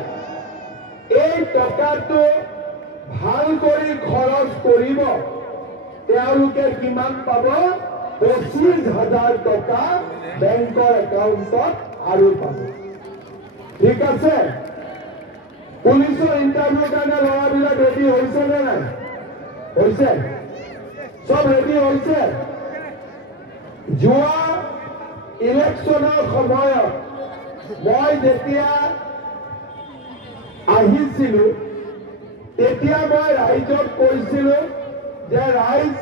এই টকাটো ভাল কৰি খৰচ কৰিব তেওঁলোকে কিমান পাব 25,000 টকা বেংকৰ একাউণ্টত আৰু পাব ঠিক আছে পুলিচৰ ইণ্টাৰভিউৰ কাৰণে ল'ৰাবিলাক ৰেডি হৈছে নে নাই হৈছে সব ৰেডি হৈছে যোৱা ইলেকশ্যনৰ সময়ত মই যেতিয়া আহিছিলো তেতিয়া মই ৰাইজক কৈছিলো যে ৰাইজ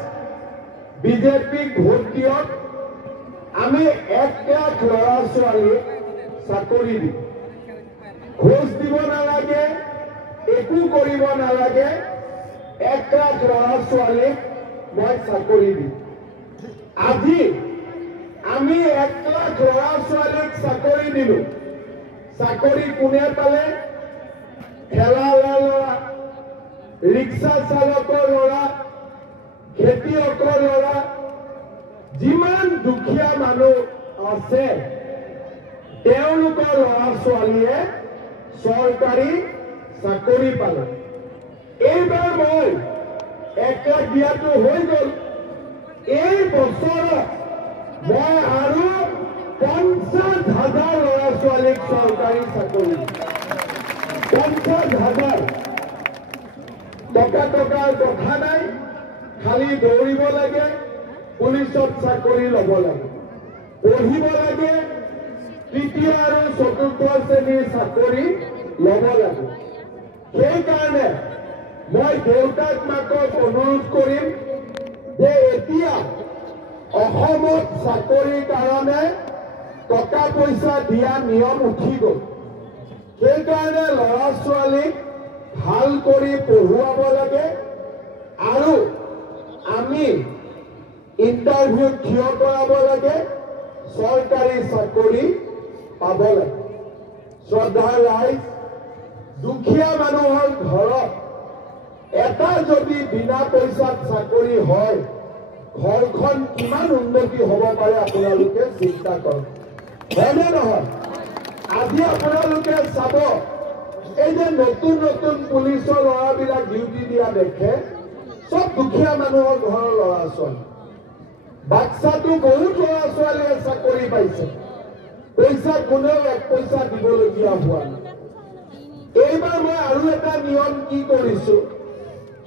বিজেপিক ভোট দিয়ক আমি 1 লাখ ল'ৰা ছোৱালীক চাকৰি দিম ঘোষ দিব নালাগে একো কৰিব নালাগে 1 লাখ ল'ৰা ছোৱালীক মই চাকৰি দিম আজি আমি 1 লাখ ল'ৰা ছোৱালীক চাকৰি দিলো চাকৰি কোনে পালে ঠেলাৱালা ল'ৰা ৰিক্সা চালকৰ ল'ৰা খেতিয়কৰ ল'ৰা যিমান দুখীয়া মানুহ আছে তেওঁলোকৰ ল'ৰা ছোৱালীয়ে চৰকাৰী চাকৰি পালে এইবাৰ মই 1 লাখ দিয়াটো হৈ গ'ল এই বছৰত মই আৰু 50,000 ল'ৰা ছোৱালীক চৰকাৰী চাকৰি 50,000 টকাৰ কথা নাই খালি দৌৰিব লাগে পুলিচত চাকৰি ল'ব লাগে পঢ়িব লাগে তৃতীয় আৰু চতুৰ্থ শ্ৰেণীৰ চাকৰি ল'ব লাগে সেইকাৰণে মই দেউতাক মাকক অনুৰোধ কৰিম যে এতিয়া অসমত চাকৰিৰ কাৰণে টকা পইচা দিয়া নিয়ম উঠি গ'ল সেইকাৰণে ল'ৰা ছোৱালীক ভাল কৰি পঢ়ুৱাব লাগে আৰু আমি ইণ্টাৰভিউত থিয় কৰাব লাগে চৰকাৰী চাকৰি পাব লাগে শ্ৰদ্ধাৰ ৰাইজ দুখীয়া মানুহৰ ঘৰত এটা যদি বিনা পইচাত চাকৰি হয় ঘৰখন কিমান উন্নতি হ'ব পাৰে আপোনালোকে চিন্তা কৰক হয়নে নহয় আজি আপোনালোকে চাব এই যে নতুন নতুন পুলিচৰ ল'ৰাবিলাক ডিউটি দিয়া দেখে সব দুখীয়া মানুহৰ ঘৰৰ ল'ৰা ছোৱালী বাচ্চাটো বহুত ল'ৰা ছোৱালীয়ে চাকৰি পাইছে পইচা কোনেও 1 পইচা দিবলগীয়া হোৱা নাই এইবাৰ মই আৰু এটা নিয়ম কি কৰিছো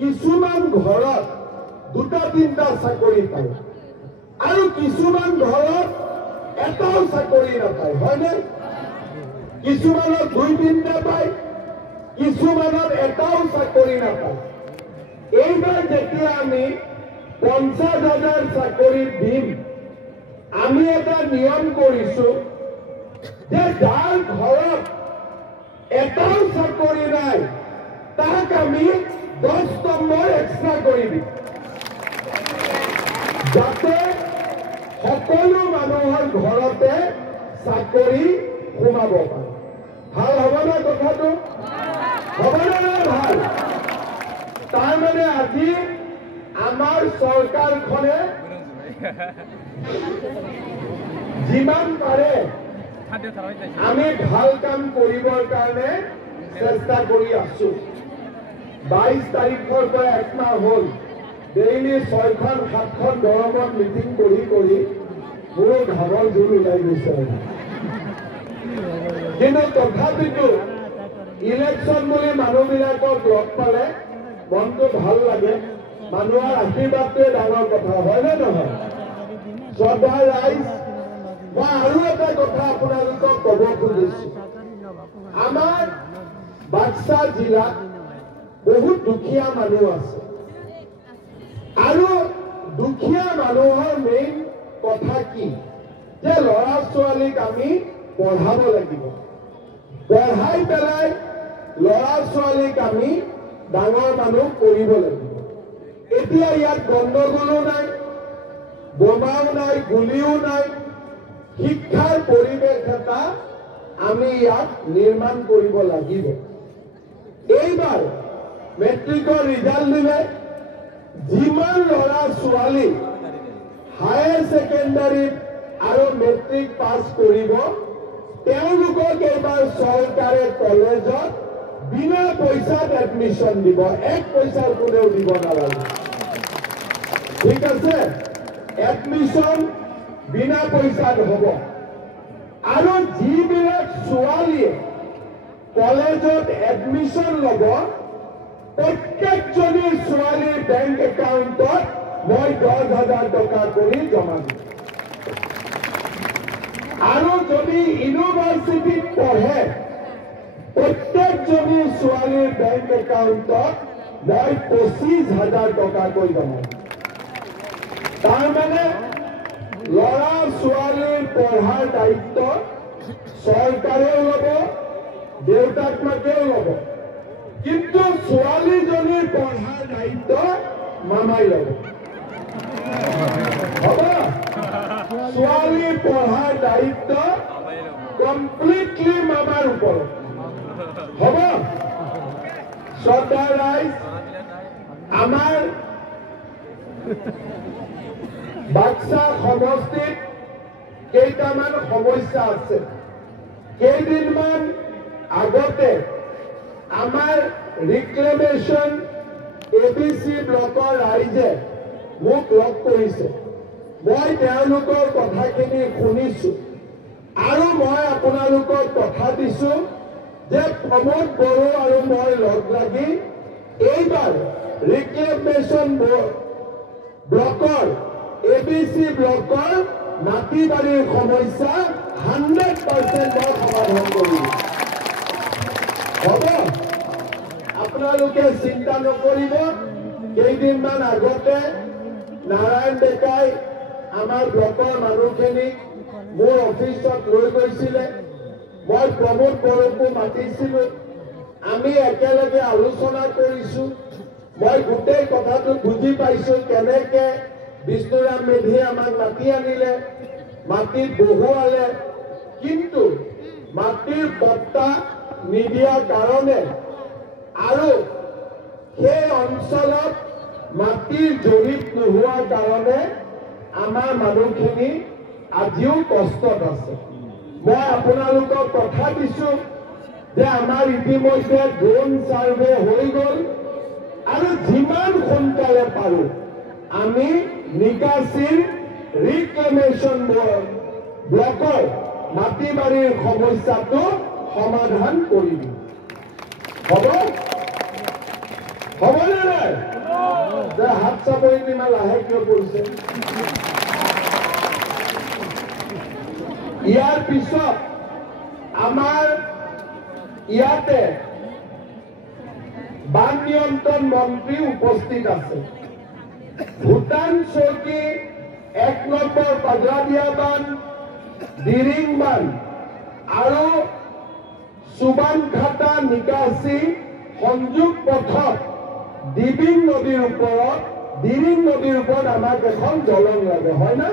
কিছুমান ঘৰত 2-3টা চাকৰি পায় আৰু কিছুমান ঘৰত এটাও চাকৰি নাপায় হয়নে কিছুমানৰ 2-3টা পায় কিছুমানৰ এটাও চাকৰি নাপায় এইবাৰ যেতিয়া আমি 50,000 চাকৰি দিম আমি এটা নিয়ম কৰিছো যে যাৰ ঘৰত এটাও চাকৰি নাই তাক আমি 10 নম্বৰ এক্সট্ৰা কৰি দিম যাতে সকলো মানুহৰ ঘৰতে চাকৰি সোমাব পাৰে ভাল হ'ব না কথাটো হ'বনে নাই ভাল? তাৰমানে আজি আমাৰ চৰকাৰখনে যিমান পাৰে আমি ভাল কাম কৰিবৰ কাৰণে চেষ্টা কৰি আছো। 22 তাৰিখৰ পৰা একমাহ হ'ল ডেইলি 6খন 7খন গৰমত মিটিং কৰি মোৰো ঘামৰ জোৰ ওলাই গৈছে। কিন্তু তথাপিতো ইলেকশ্যন বুলি মানুহবিলাকক লগ পালে মনটো ভাল লাগে। মানুহৰ আশীৰ্বাদটোৱে ডাঙৰ কথা, হয়নে নহয়? শ্ৰদ্ধা ৰাইজ, মই আৰু এটা কথা আপোনালোকক ক'ব খুজিছো। আমাৰ বাক্সা জিলাত বহুত দুখীয়া মানুহ আছে আৰু দুখীয়া মানুহৰ মেইন কথা কি যে ল'ৰা ছোৱালীক আমি পঢ়াব লাগিব, পঢ়াই পেলাই ল'ৰা ছোৱালীক আমি ডাঙৰ মানুহ কৰিব লাগিব। এতিয়া ইয়াত গণ্ডগোলো নাই, বোমাও নাই, গুলিও নাই। শিক্ষাৰ পৰিৱেশ এটা আমি ইয়াত নিৰ্মাণ কৰিব লাগিব। এইবাৰ মেট্ৰিকৰ ৰিজাল্ট দিলে যিমান ল'ৰা ছোৱালী হায়াৰ ছেকেণ্ডাৰীত আৰু মেট্ৰিক পাছ কৰিব তেওঁলোকক এইবাৰ চৰকাৰে কলেজত বিনা পইচাত এডমিশ্যন দিব, 1 পইচাৰ কোনেও দিব নালাগে। ঠিক আছে, এডমিশ্যন বিনা পইচাত হ'ব। আৰু যিবিলাক ছোৱালীয়ে কলেজত এডমিশ্যন ল'ব প্ৰত্যেকজনী ছোৱালীৰ বেংক একাউণ্টত মই 10,000 টকা কৰি জমা দিম। আৰু যদি ইউনিভাৰ্চিটিত পঢ়ে প্ৰত্যেকজনী ছোৱালীৰ বেংক একাউণ্টত মই 25,000 টকাকৈ জমা দিম। তাৰমানে ল'ৰা ছোৱালীৰ পঢ়াৰ দায়িত্ব চৰকাৰেও ল'ব, দেউতাক মাকেও ল'ব, কিন্তু ছোৱালীজনীৰ পঢ়াৰ দায়িত্ব মামাই ল'ব। হ'ব? ছোৱালীৰ পঢ়াৰ দায়িত্ব কমপ্লিটলি মামাৰ ওপৰত হ'ব। শ্ৰদ্ধা ৰাইজ, আমাৰ বাক্সা সমষ্টিত কেইটামান সমস্যা আছে। কেইদিনমান আগতে আমাৰ ৰিক্লেমেশ্যন ABC ব্লকৰ ৰাইজে মোক লগ কৰিছে। মই তেওঁলোকৰ কথাখিনি শুনিছো আৰু মই আপোনালোকক কথা দিছো যে প্ৰমোদ বড়ো আৰু মই লগ লাগি এইবাৰ ৰিক্লেমেশ্যন ব্লকৰ ABC ব্লকৰ মাটি বাৰীৰ সমস্যা 100% মই সমাধান কৰিম। হ'ব? আপোনালোকে চিন্তা নকৰিব। কেইদিনমান আগতে নাৰায়ণ ডেকাই আমাৰ ব্লকৰ মানুহখিনিক মোৰ অফিচত লৈ গৈছিলে। মই প্ৰমোদ বড়োকো মাতিছিলো, আমি একেলগে আলোচনা কৰিছো। মই গোটেই কথাটো বুজি পাইছো কেনেকে বিষ্ণুৰাম মেধিয়ে আমাক মাতি আনিলে, মাটিত বহুৱালে, কিন্তু মাটিৰ পট্টা নিদিয়াৰ কাৰণে আৰু সেই অঞ্চলত মাটিৰ জৰীপ নোহোৱাৰ কাৰণে আমাৰ মানুহখিনি আজিও কষ্টত আছে। মই আপোনালোকক কথা দিছো যে আমাৰ ইতিমধ্যে ড্ৰোন ছাৰ্ভে হৈ গ'ল আৰু যিমান সোনকালে পাৰো আমি নিকাশীৰ ৰিক্লেমেশ্যন ব্লকৰ মাটি বাৰীৰ সমস্যাটো সমাধান কৰি দিম। হ'ব? হ'বনে নাই? যে হাত চাপৰি ইমান লাহে কিয় কৰিছে? ইয়াৰ পিছত আমাৰ ইয়াতে বান নিয়ন্ত্ৰণ মন্ত্ৰী উপস্থিত আছে। ভূটান চৌকী 1 নম্বৰ পাজৰাদিয়া বান, দিৰিং বান আৰু সুবানঘাটা নিকাশী সংযোগ পথত দিৰিং নদীৰ ওপৰত আমাক এখন দলং লাগে, হয় না?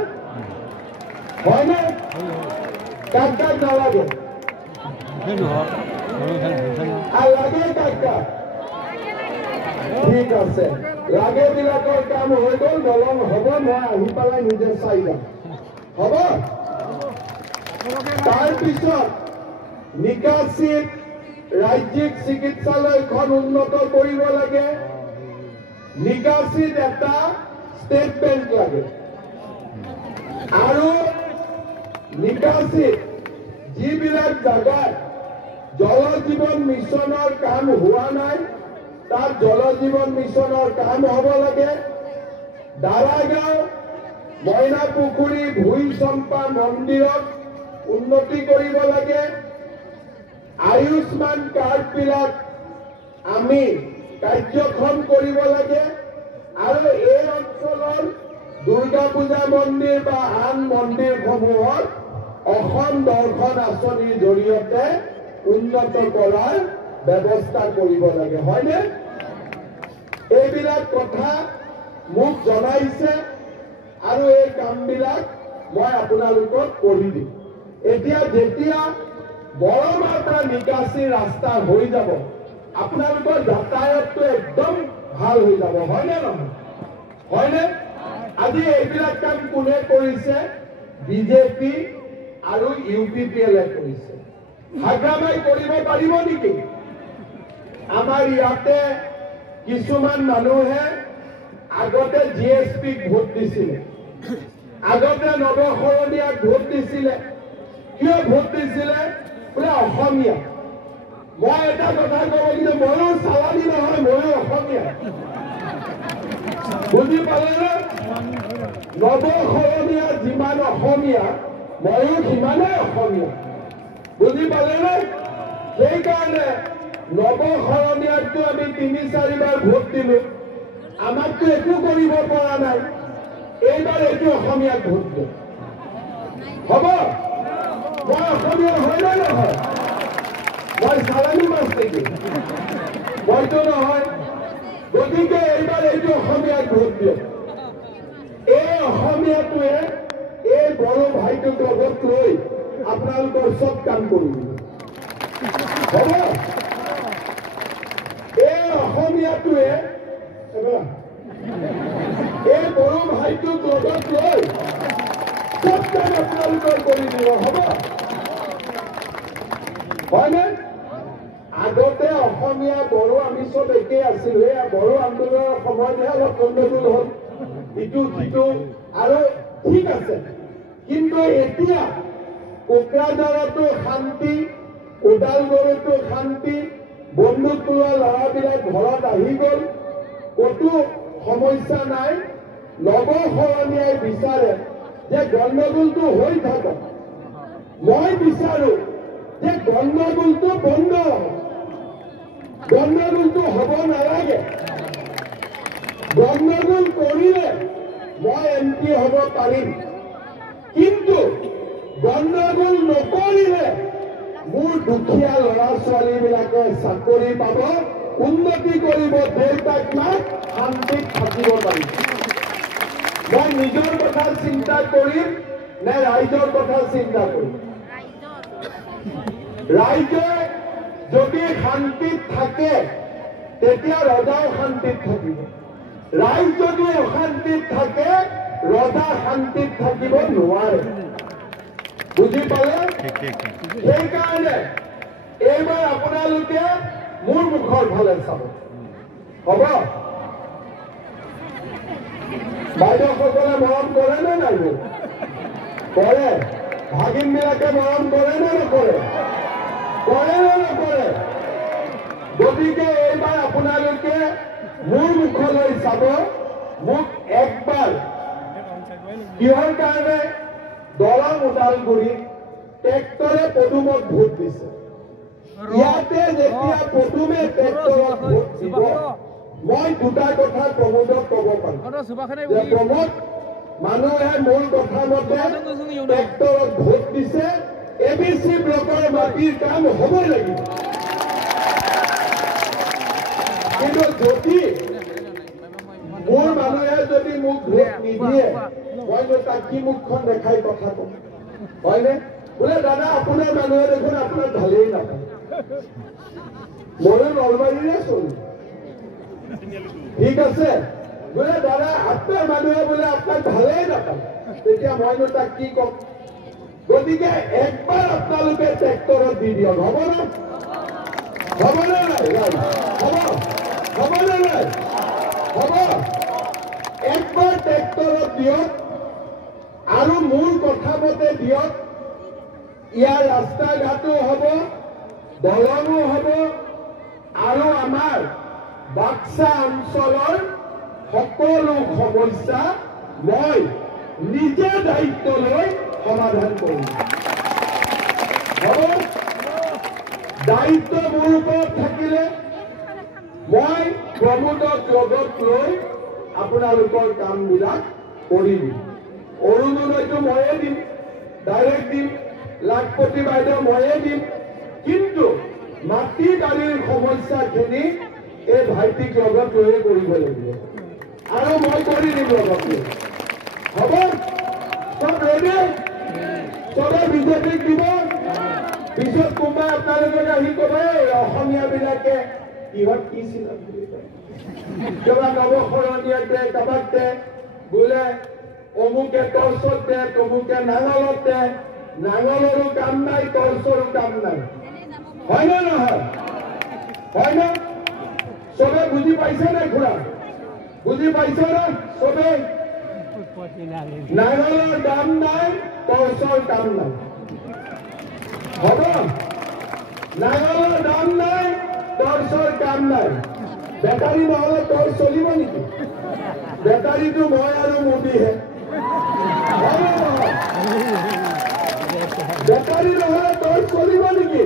হয় না? কাক কাক নালাগে? আর লাগে কাকা ঠিক আছে লাগে বিলাকৰ কাম হৈ গ'ল দলং হ'ব মই আহি পেলাই নিজে চাই যাম হ'ব তাৰপিছত নিকাশিত ৰাজ্যিক চিকিৎসালয়খন উন্নত কৰিব লাগে নিকাশিত এটা ষ্টেট বেংক লাগে আৰু নিকাশিত যিবিলাক জাগাত জল জীৱন মিছনৰ কাম হোৱা নাই তাত জল জীৱন মিছনৰ কাম হ'ব লাগে দাৰাগাঁও মইনা পুখুৰী ভুই চম্পা মন্দিৰত উন্নতি কৰিব লাগে আয়ুষ্মান কাৰ্ডবিলাক আমি কাৰ্যক্ষম কৰিব লাগে আৰু এই অঞ্চলৰ দুৰ্গা পূজা মন্দিৰ বা আন মন্দিৰসমূহত অসম দৰ্শন আঁচনিৰ জৰিয়তে উন্নত কৰাৰ ব্যৱস্থা কৰিব লাগে হয়নে এইবিলাক কথা মোক জনাইছে আৰু এই কামবিলাক মই আপোনালোকক কৰি দিম এতিয়া যেতিয়া বৰমাতা নিকাশী ৰাস্তা হৈ যাব আপোনালোকৰ যাতায়াতটো একদম ভাল হৈ যাব হয়নে নহয় হয়নে আজি এইবিলাক কাম কোনে কৰিছে বিজেপি আৰু ইউপিপিএলে কৰিছে হাগ্ৰামাই কৰিব পাৰিব নেকি আমাৰ ইয়াতে কিছুমান মানুহে আগতে জিএছপিক ভোট দিছিলে আগতে নৱশৰণীয়াক ভোট দিছিলে কিয় ভোট দিছিলে বোলে অসমীয়া মই এটা কথা কব কিন্তু ময়ো চালানী নহয় ময়ো অসমীয়া বুজি পালেনে নৱশৰণীয়া যিমান অসমীয়া ময়ো সিমানেই অসমীয়া বুজি পালেনে সেইকাৰণে নৱশৰণীয়াকটো আমি ৩-৪ বাৰ ভোট দিলো আমাকতো একো কৰিব পৰা নাই এইবাৰ এইটো অসমীয়াক ভোট দিম হ'ব মই অসমীয়া হয় নে নহয় মই চালানী মাছ নেকি মইতো নহয় গতিকে এইবাৰ এইটো অসমীয়াক ভোট দিম এই অসমীয়াটোৱে এই বড়ো ভাইটোক লগত লৈ আপোনালোকৰ চব কাম কৰিব হ'ব এই অসমীয়াটোৱে এই বড়ো ভাইটোক লগত লৈ চব কাম আপোনালোকৰ কৰি দিব হ'ব হয়নে আগতে অসমীয়া বড়ো আমি চব একেই আছিলো এই বড়ো আন্দোলনৰ সময়তহে অলপ গণ্ডগোল হ'ল ইটো সিটো আৰু ঠিক আছে কিন্তু এতিয়া কোকৰাঝাৰতো শান্তি ওদালগুৰিতো শান্তি বন্দুক লোৱা ল'ৰাবিলাক ঘৰত আহি গ'ল ক'তো সমস্যা নাই নৱশৰণীয়াই বিচাৰে যে গণ্ডগোলটো হৈ থাকক মই বিচাৰো যে গণ্ডগোলটো বন্ধ গণ্ডগোলটো হ'ব নালাগে গণ্ডগোল কৰিলে মই এমপি হ'ব পাৰিম কিন্তু গণ্ডগোল নকৰিলে মোৰ দুখীয়া ল'ৰা ছোৱালীবিলাকে চাকৰি পাব উন্নতি কৰিব দেউতাক মাক শান্তিত থাকিব পাৰিব মই নিজৰ কথা চিন্তা কৰিম নে ৰাইজৰ কথা চিন্তা কৰিম ৰাইজে যদি শান্তিত থাকে তেতিয়া ৰজাও শান্তিত থাকিব ৰাইজ যদি অশান্তিত থাকে ৰজা শান্তিত থাকিব নোৱাৰে বুজি পালে সেইকাৰণে এইবাৰ আপোনালোকে মোৰ মুখৰ ফালে চাব হ'ব বাইদেউসকলে মৰম কৰে নে নাই কৰে ভাগিনবিলাকে মৰম কৰে নে নকৰে কৰে নে নকৰে গতিকে এইবাৰ আপোনালোকে মোৰ মুখলৈ চাব মোক একবাৰ কিহৰ কাৰণে দলং ওদালগুৰি ট্ৰেক্টৰে পদুমক ভোট দিছে ইয়াতে যেতিয়া পদুমে ট্ৰেক্টৰক ভোট দিব মই দুটা কথা প্ৰমোদক ক'ব পাৰো যে প্ৰমোদ মানুহে মূল কথা মতে ট্ৰেক্টৰক ভোট দিছে এবিচি ব্লকৰ মাটিৰ কাম হ'বই লাগিব কিন্তু যদি মোৰ মানুহে যদি মোক ভোট নিদিয়ে মইনো তাক কি মুখখন দেখাই কথা কম হয়নে বোলে দাদা আপোনাৰ মানুহে দেখোন আপোনাক ভালেই নাপায় ময়ো নলবাৰীৰে চলো ঠিক আছে বোলে দাদা আপোনাৰ মানুহে বোলে আপোনাক ভালেই নাপায় তেতিয়া মইনো তাক কি কম গতিকে একবাৰ আপোনালোকে ট্ৰেক্টৰত দি দিয়ক হ'বনে হ'বনে নাই হ'বনে নাই হ'ব একবাৰ ট্ৰেক্টৰত দিয়ক আৰু মোৰ কথা মতে দিয়ক ইয়াৰ ৰাস্তা ঘাটো হ'ব দলঙো হ'ব আৰু আমাৰ বাক্সা অঞ্চলৰ সকলো সমস্যা মই নিজে দায়িত্ব লৈ সমাধান কৰিম হ'ব দায়িত্ব মোৰ ওপৰত থাকিলে মই প্ৰমোদক লগত লৈ আপোনালোকৰ কামবিলাক কৰি দিম অৰুণোদয়টো ময়ে দিম ডাইৰেক্ট দিম লাখপতি বাইদেউ ময়ে দিম কিন্তু মাটি বাৰীৰ সমস্যাখিনি এই ভাইটিক লগত লৈয়ে কৰিব লাগিব আৰু মই কৰি দিম লগত হ'ব চব ৰেডি চবে বিজেপিক দিব পিছত কোনোবাই আপোনালোকে আহি ক'ব অসমীয়াবিলাকে কিহত কি ছিল কিবা নৱসৰণীয়াক দে কাবাক দে বোলে অমুকে টৰ্চত দে তমুকে নাঙলত দে নাঙলৰো কাম নাই টৰ্চৰো কাম নাই হয়নে নহয় হয় না চবে বুজি পাইছে নে খুৰা বুজি পাইছে নে চবে নাঙলৰ দাম নাই টৰ্চৰ কাম নাই হ'ব নাঙলৰ দাম নাই টৰ্চৰ কাম নাই বেটাৰী নহ'লে টৰ্চ চলিব নেকি বেটাৰীটো মই আৰু মোদীহে বেটাৰী নহ'লে টৰ্চ চলিব নেকি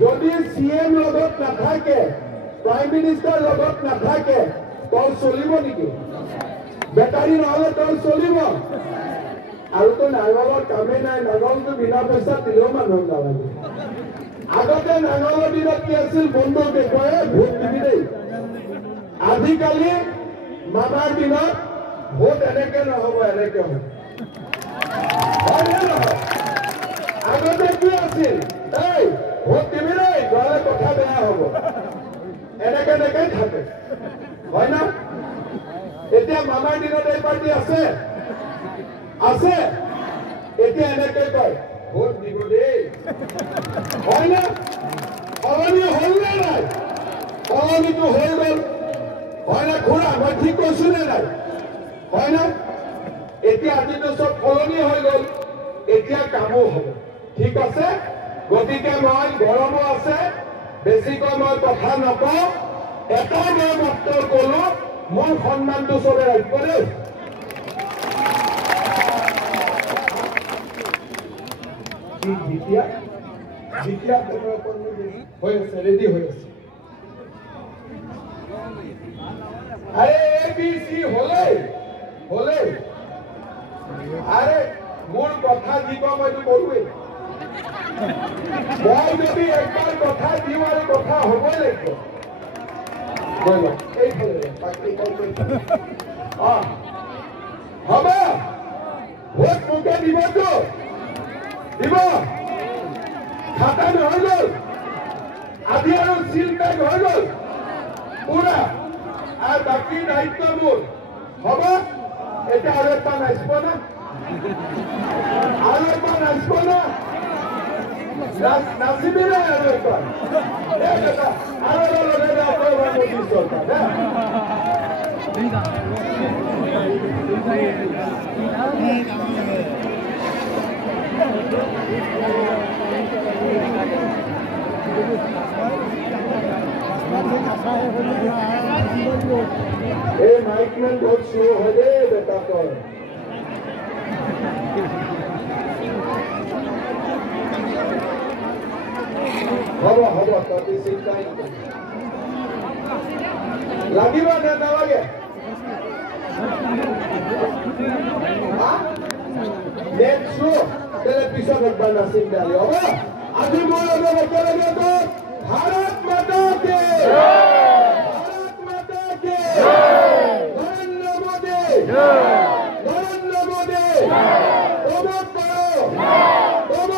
যদি CM লগত নাথাকে প্ৰাইম মিনিষ্টাৰ লগত নাথাকে টৰ্চ চলিব নেকি বেটাৰী নহ'লে টৰ্চ চলিব আৰুতো নাঙলৰ কামেই নাই নাঙলটো বিনা পইচা দিলেও মানুহক নালাগে আগতে নাঙলৰ দিনত কি আছিল বন্ধুক দেখুৱাই ভোট দিবি দেই আজিকালি মামাৰ দিনত ভোট এনেকে নহ'ব এনেকে হ'ব আগতে কি আছিল এই ভোট দিবি দেই নহ'লে কথা বেয়া হ'ব এনেকে এনেকেই থাকে হয় না এতিয়া মামাৰ দিনত এই পাৰ্টি আছে আছে এতিয়া এনেকে কয় ভোট দিব দেই হয় না সলনি হ'ল নে নাই সলনিটো হৈ গ'ল হয় না খুৰা মই ঠিক কৈছো নে নাই হয় না এতিয়া আজিতো চব সলনি হৈ গ'ল এতিয়া কামো হ'ব ঠিক আছে গতিকে মই গৰমো আছে বেছিকৈ মই কথা নকওঁ এটা মই মাত্ৰ ক'লো মোৰ সন্মানটো চবে ৰাখিব দেই দ্বিতীয় হৈ আছে ৰেডি হৈ আছে আরে ABC হলে হলে আরে মূল কথা দিব মইতো বলুই মই যদি একবার কথা দিও আর কথা হবই লাগিব বলো এই ফলে বাকি কল হবে ভোট মুকে দিব তো দিব খাতা হৈ গ'ল আজি আৰু সিল ব্যাগ হৈ গ'ল পুৰা আৰ বাকি দায়িত্ব মোৰ হ'ব এটা আৰু এটা নাচিব না আৰু এটা নাচিব না নাচিবি না আৰু এটা আৰু লগে লগে মোদী চৰকাৰ এই মাইকমেন বহুত স্লো হয় দেই বেটা তই হ'ব হ'ব তই চিন্তাই লাগিব নে নালাগে নেট স্লো তেলে পিছত একবাৰ নাচিম ডালি হ'ব আজি মই লগত একেলগে তোৰ ভাৰত মাতা কে भारत माता के नरेंद्र मोदी प्रमोद करो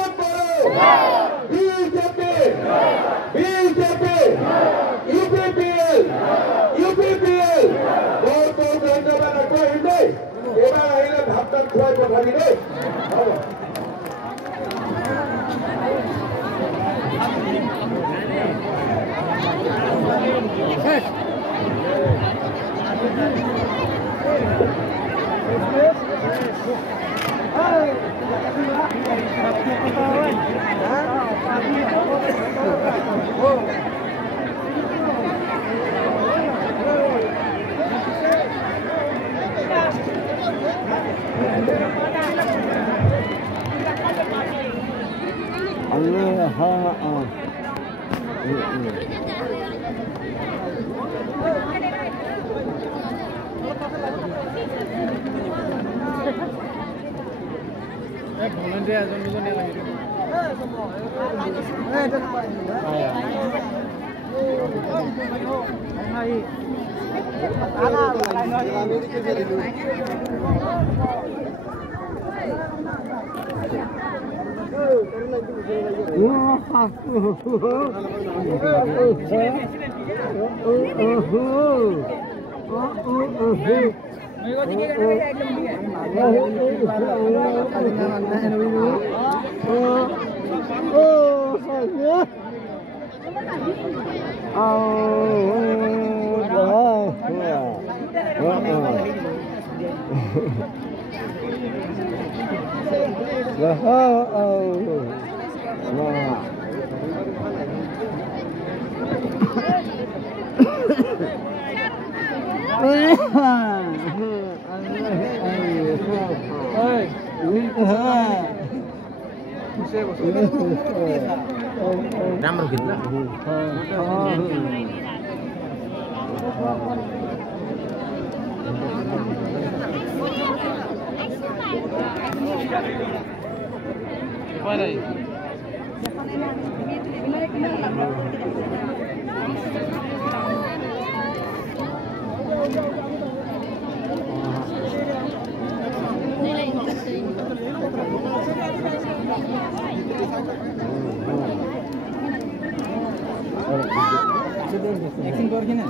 राम्रो खिच्न एकछिन पर्खिन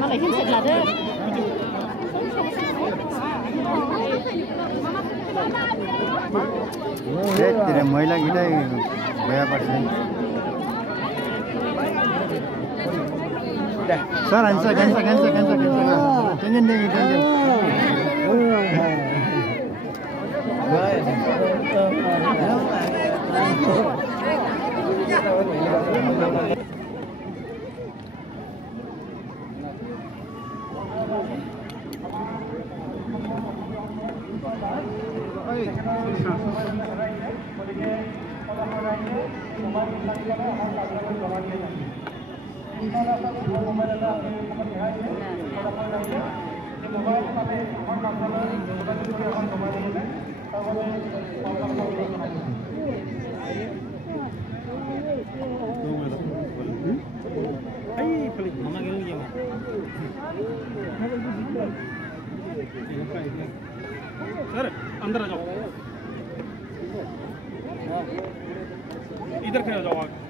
मलाई एकछिन सेट लादे तेरे महिला गीता भया पर्छ सर आन्सर टेन्सन सर अंदर आ जाओ इधर खड़े हो जाओ आगे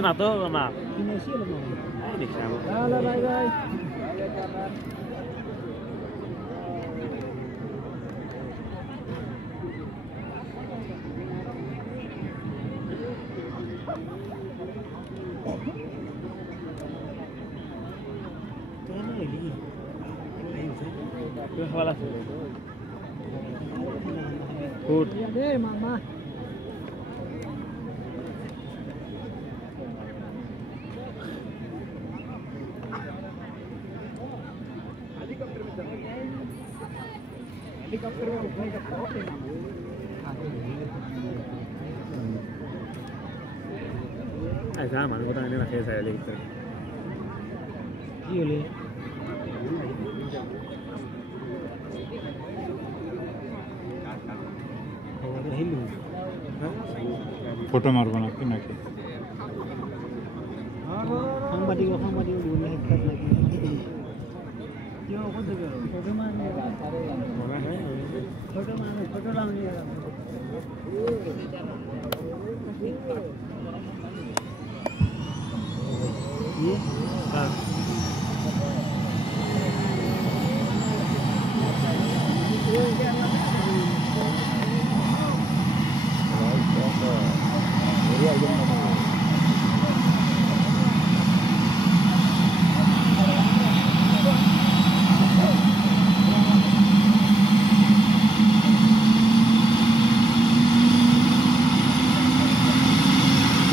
mà tôi mà đi sao Food. Mama. Sama, aku tanya ini lagi saya lihat. Iya le. Photo मार्बन आपके ना के हम बाटी को बोलने है कर लगी क्यों खुद करो फोटो मारने फोटो लाने ये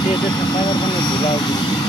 Dia sabar banget pulau gitu.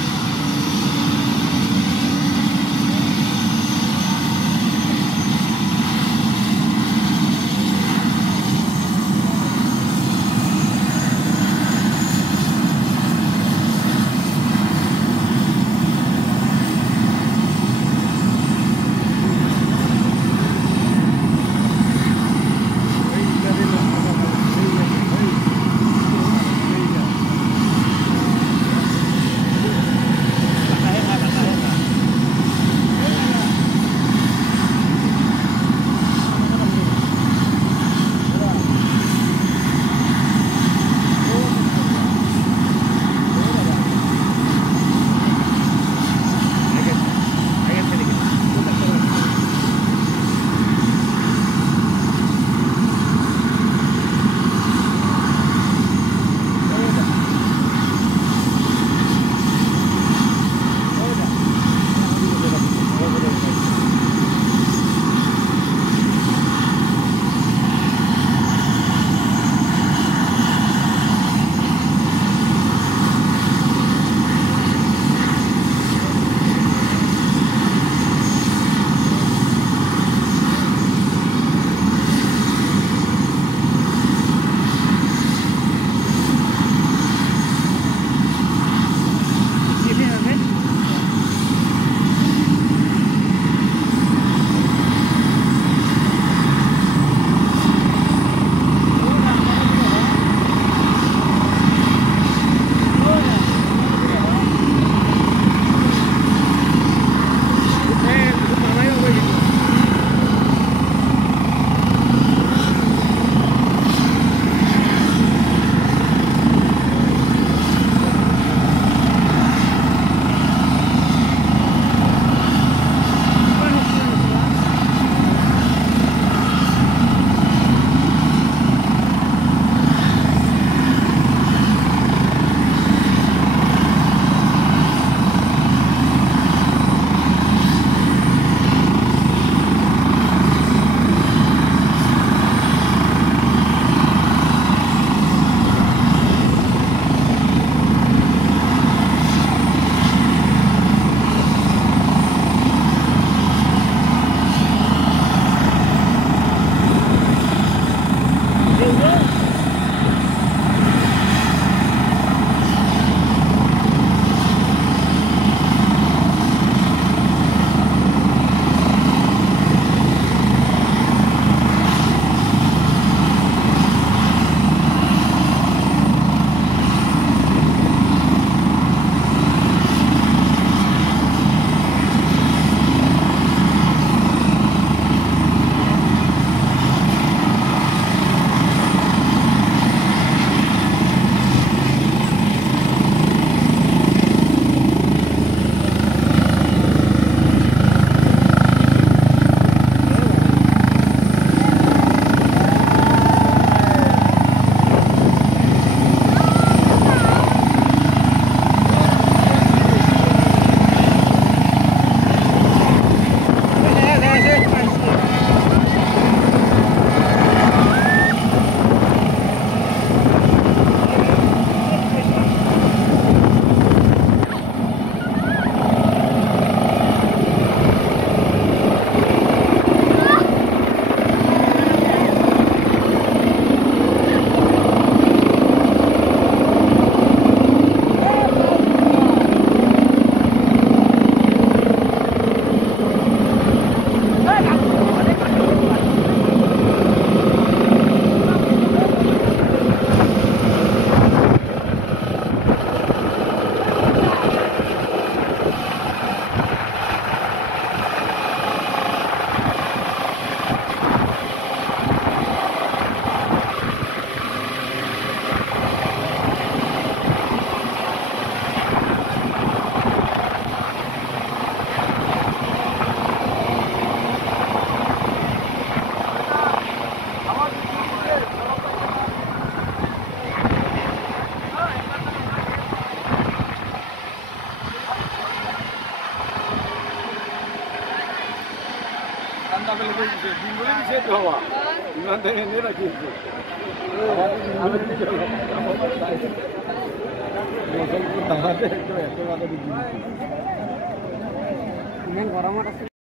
ইমান গৰমত আছে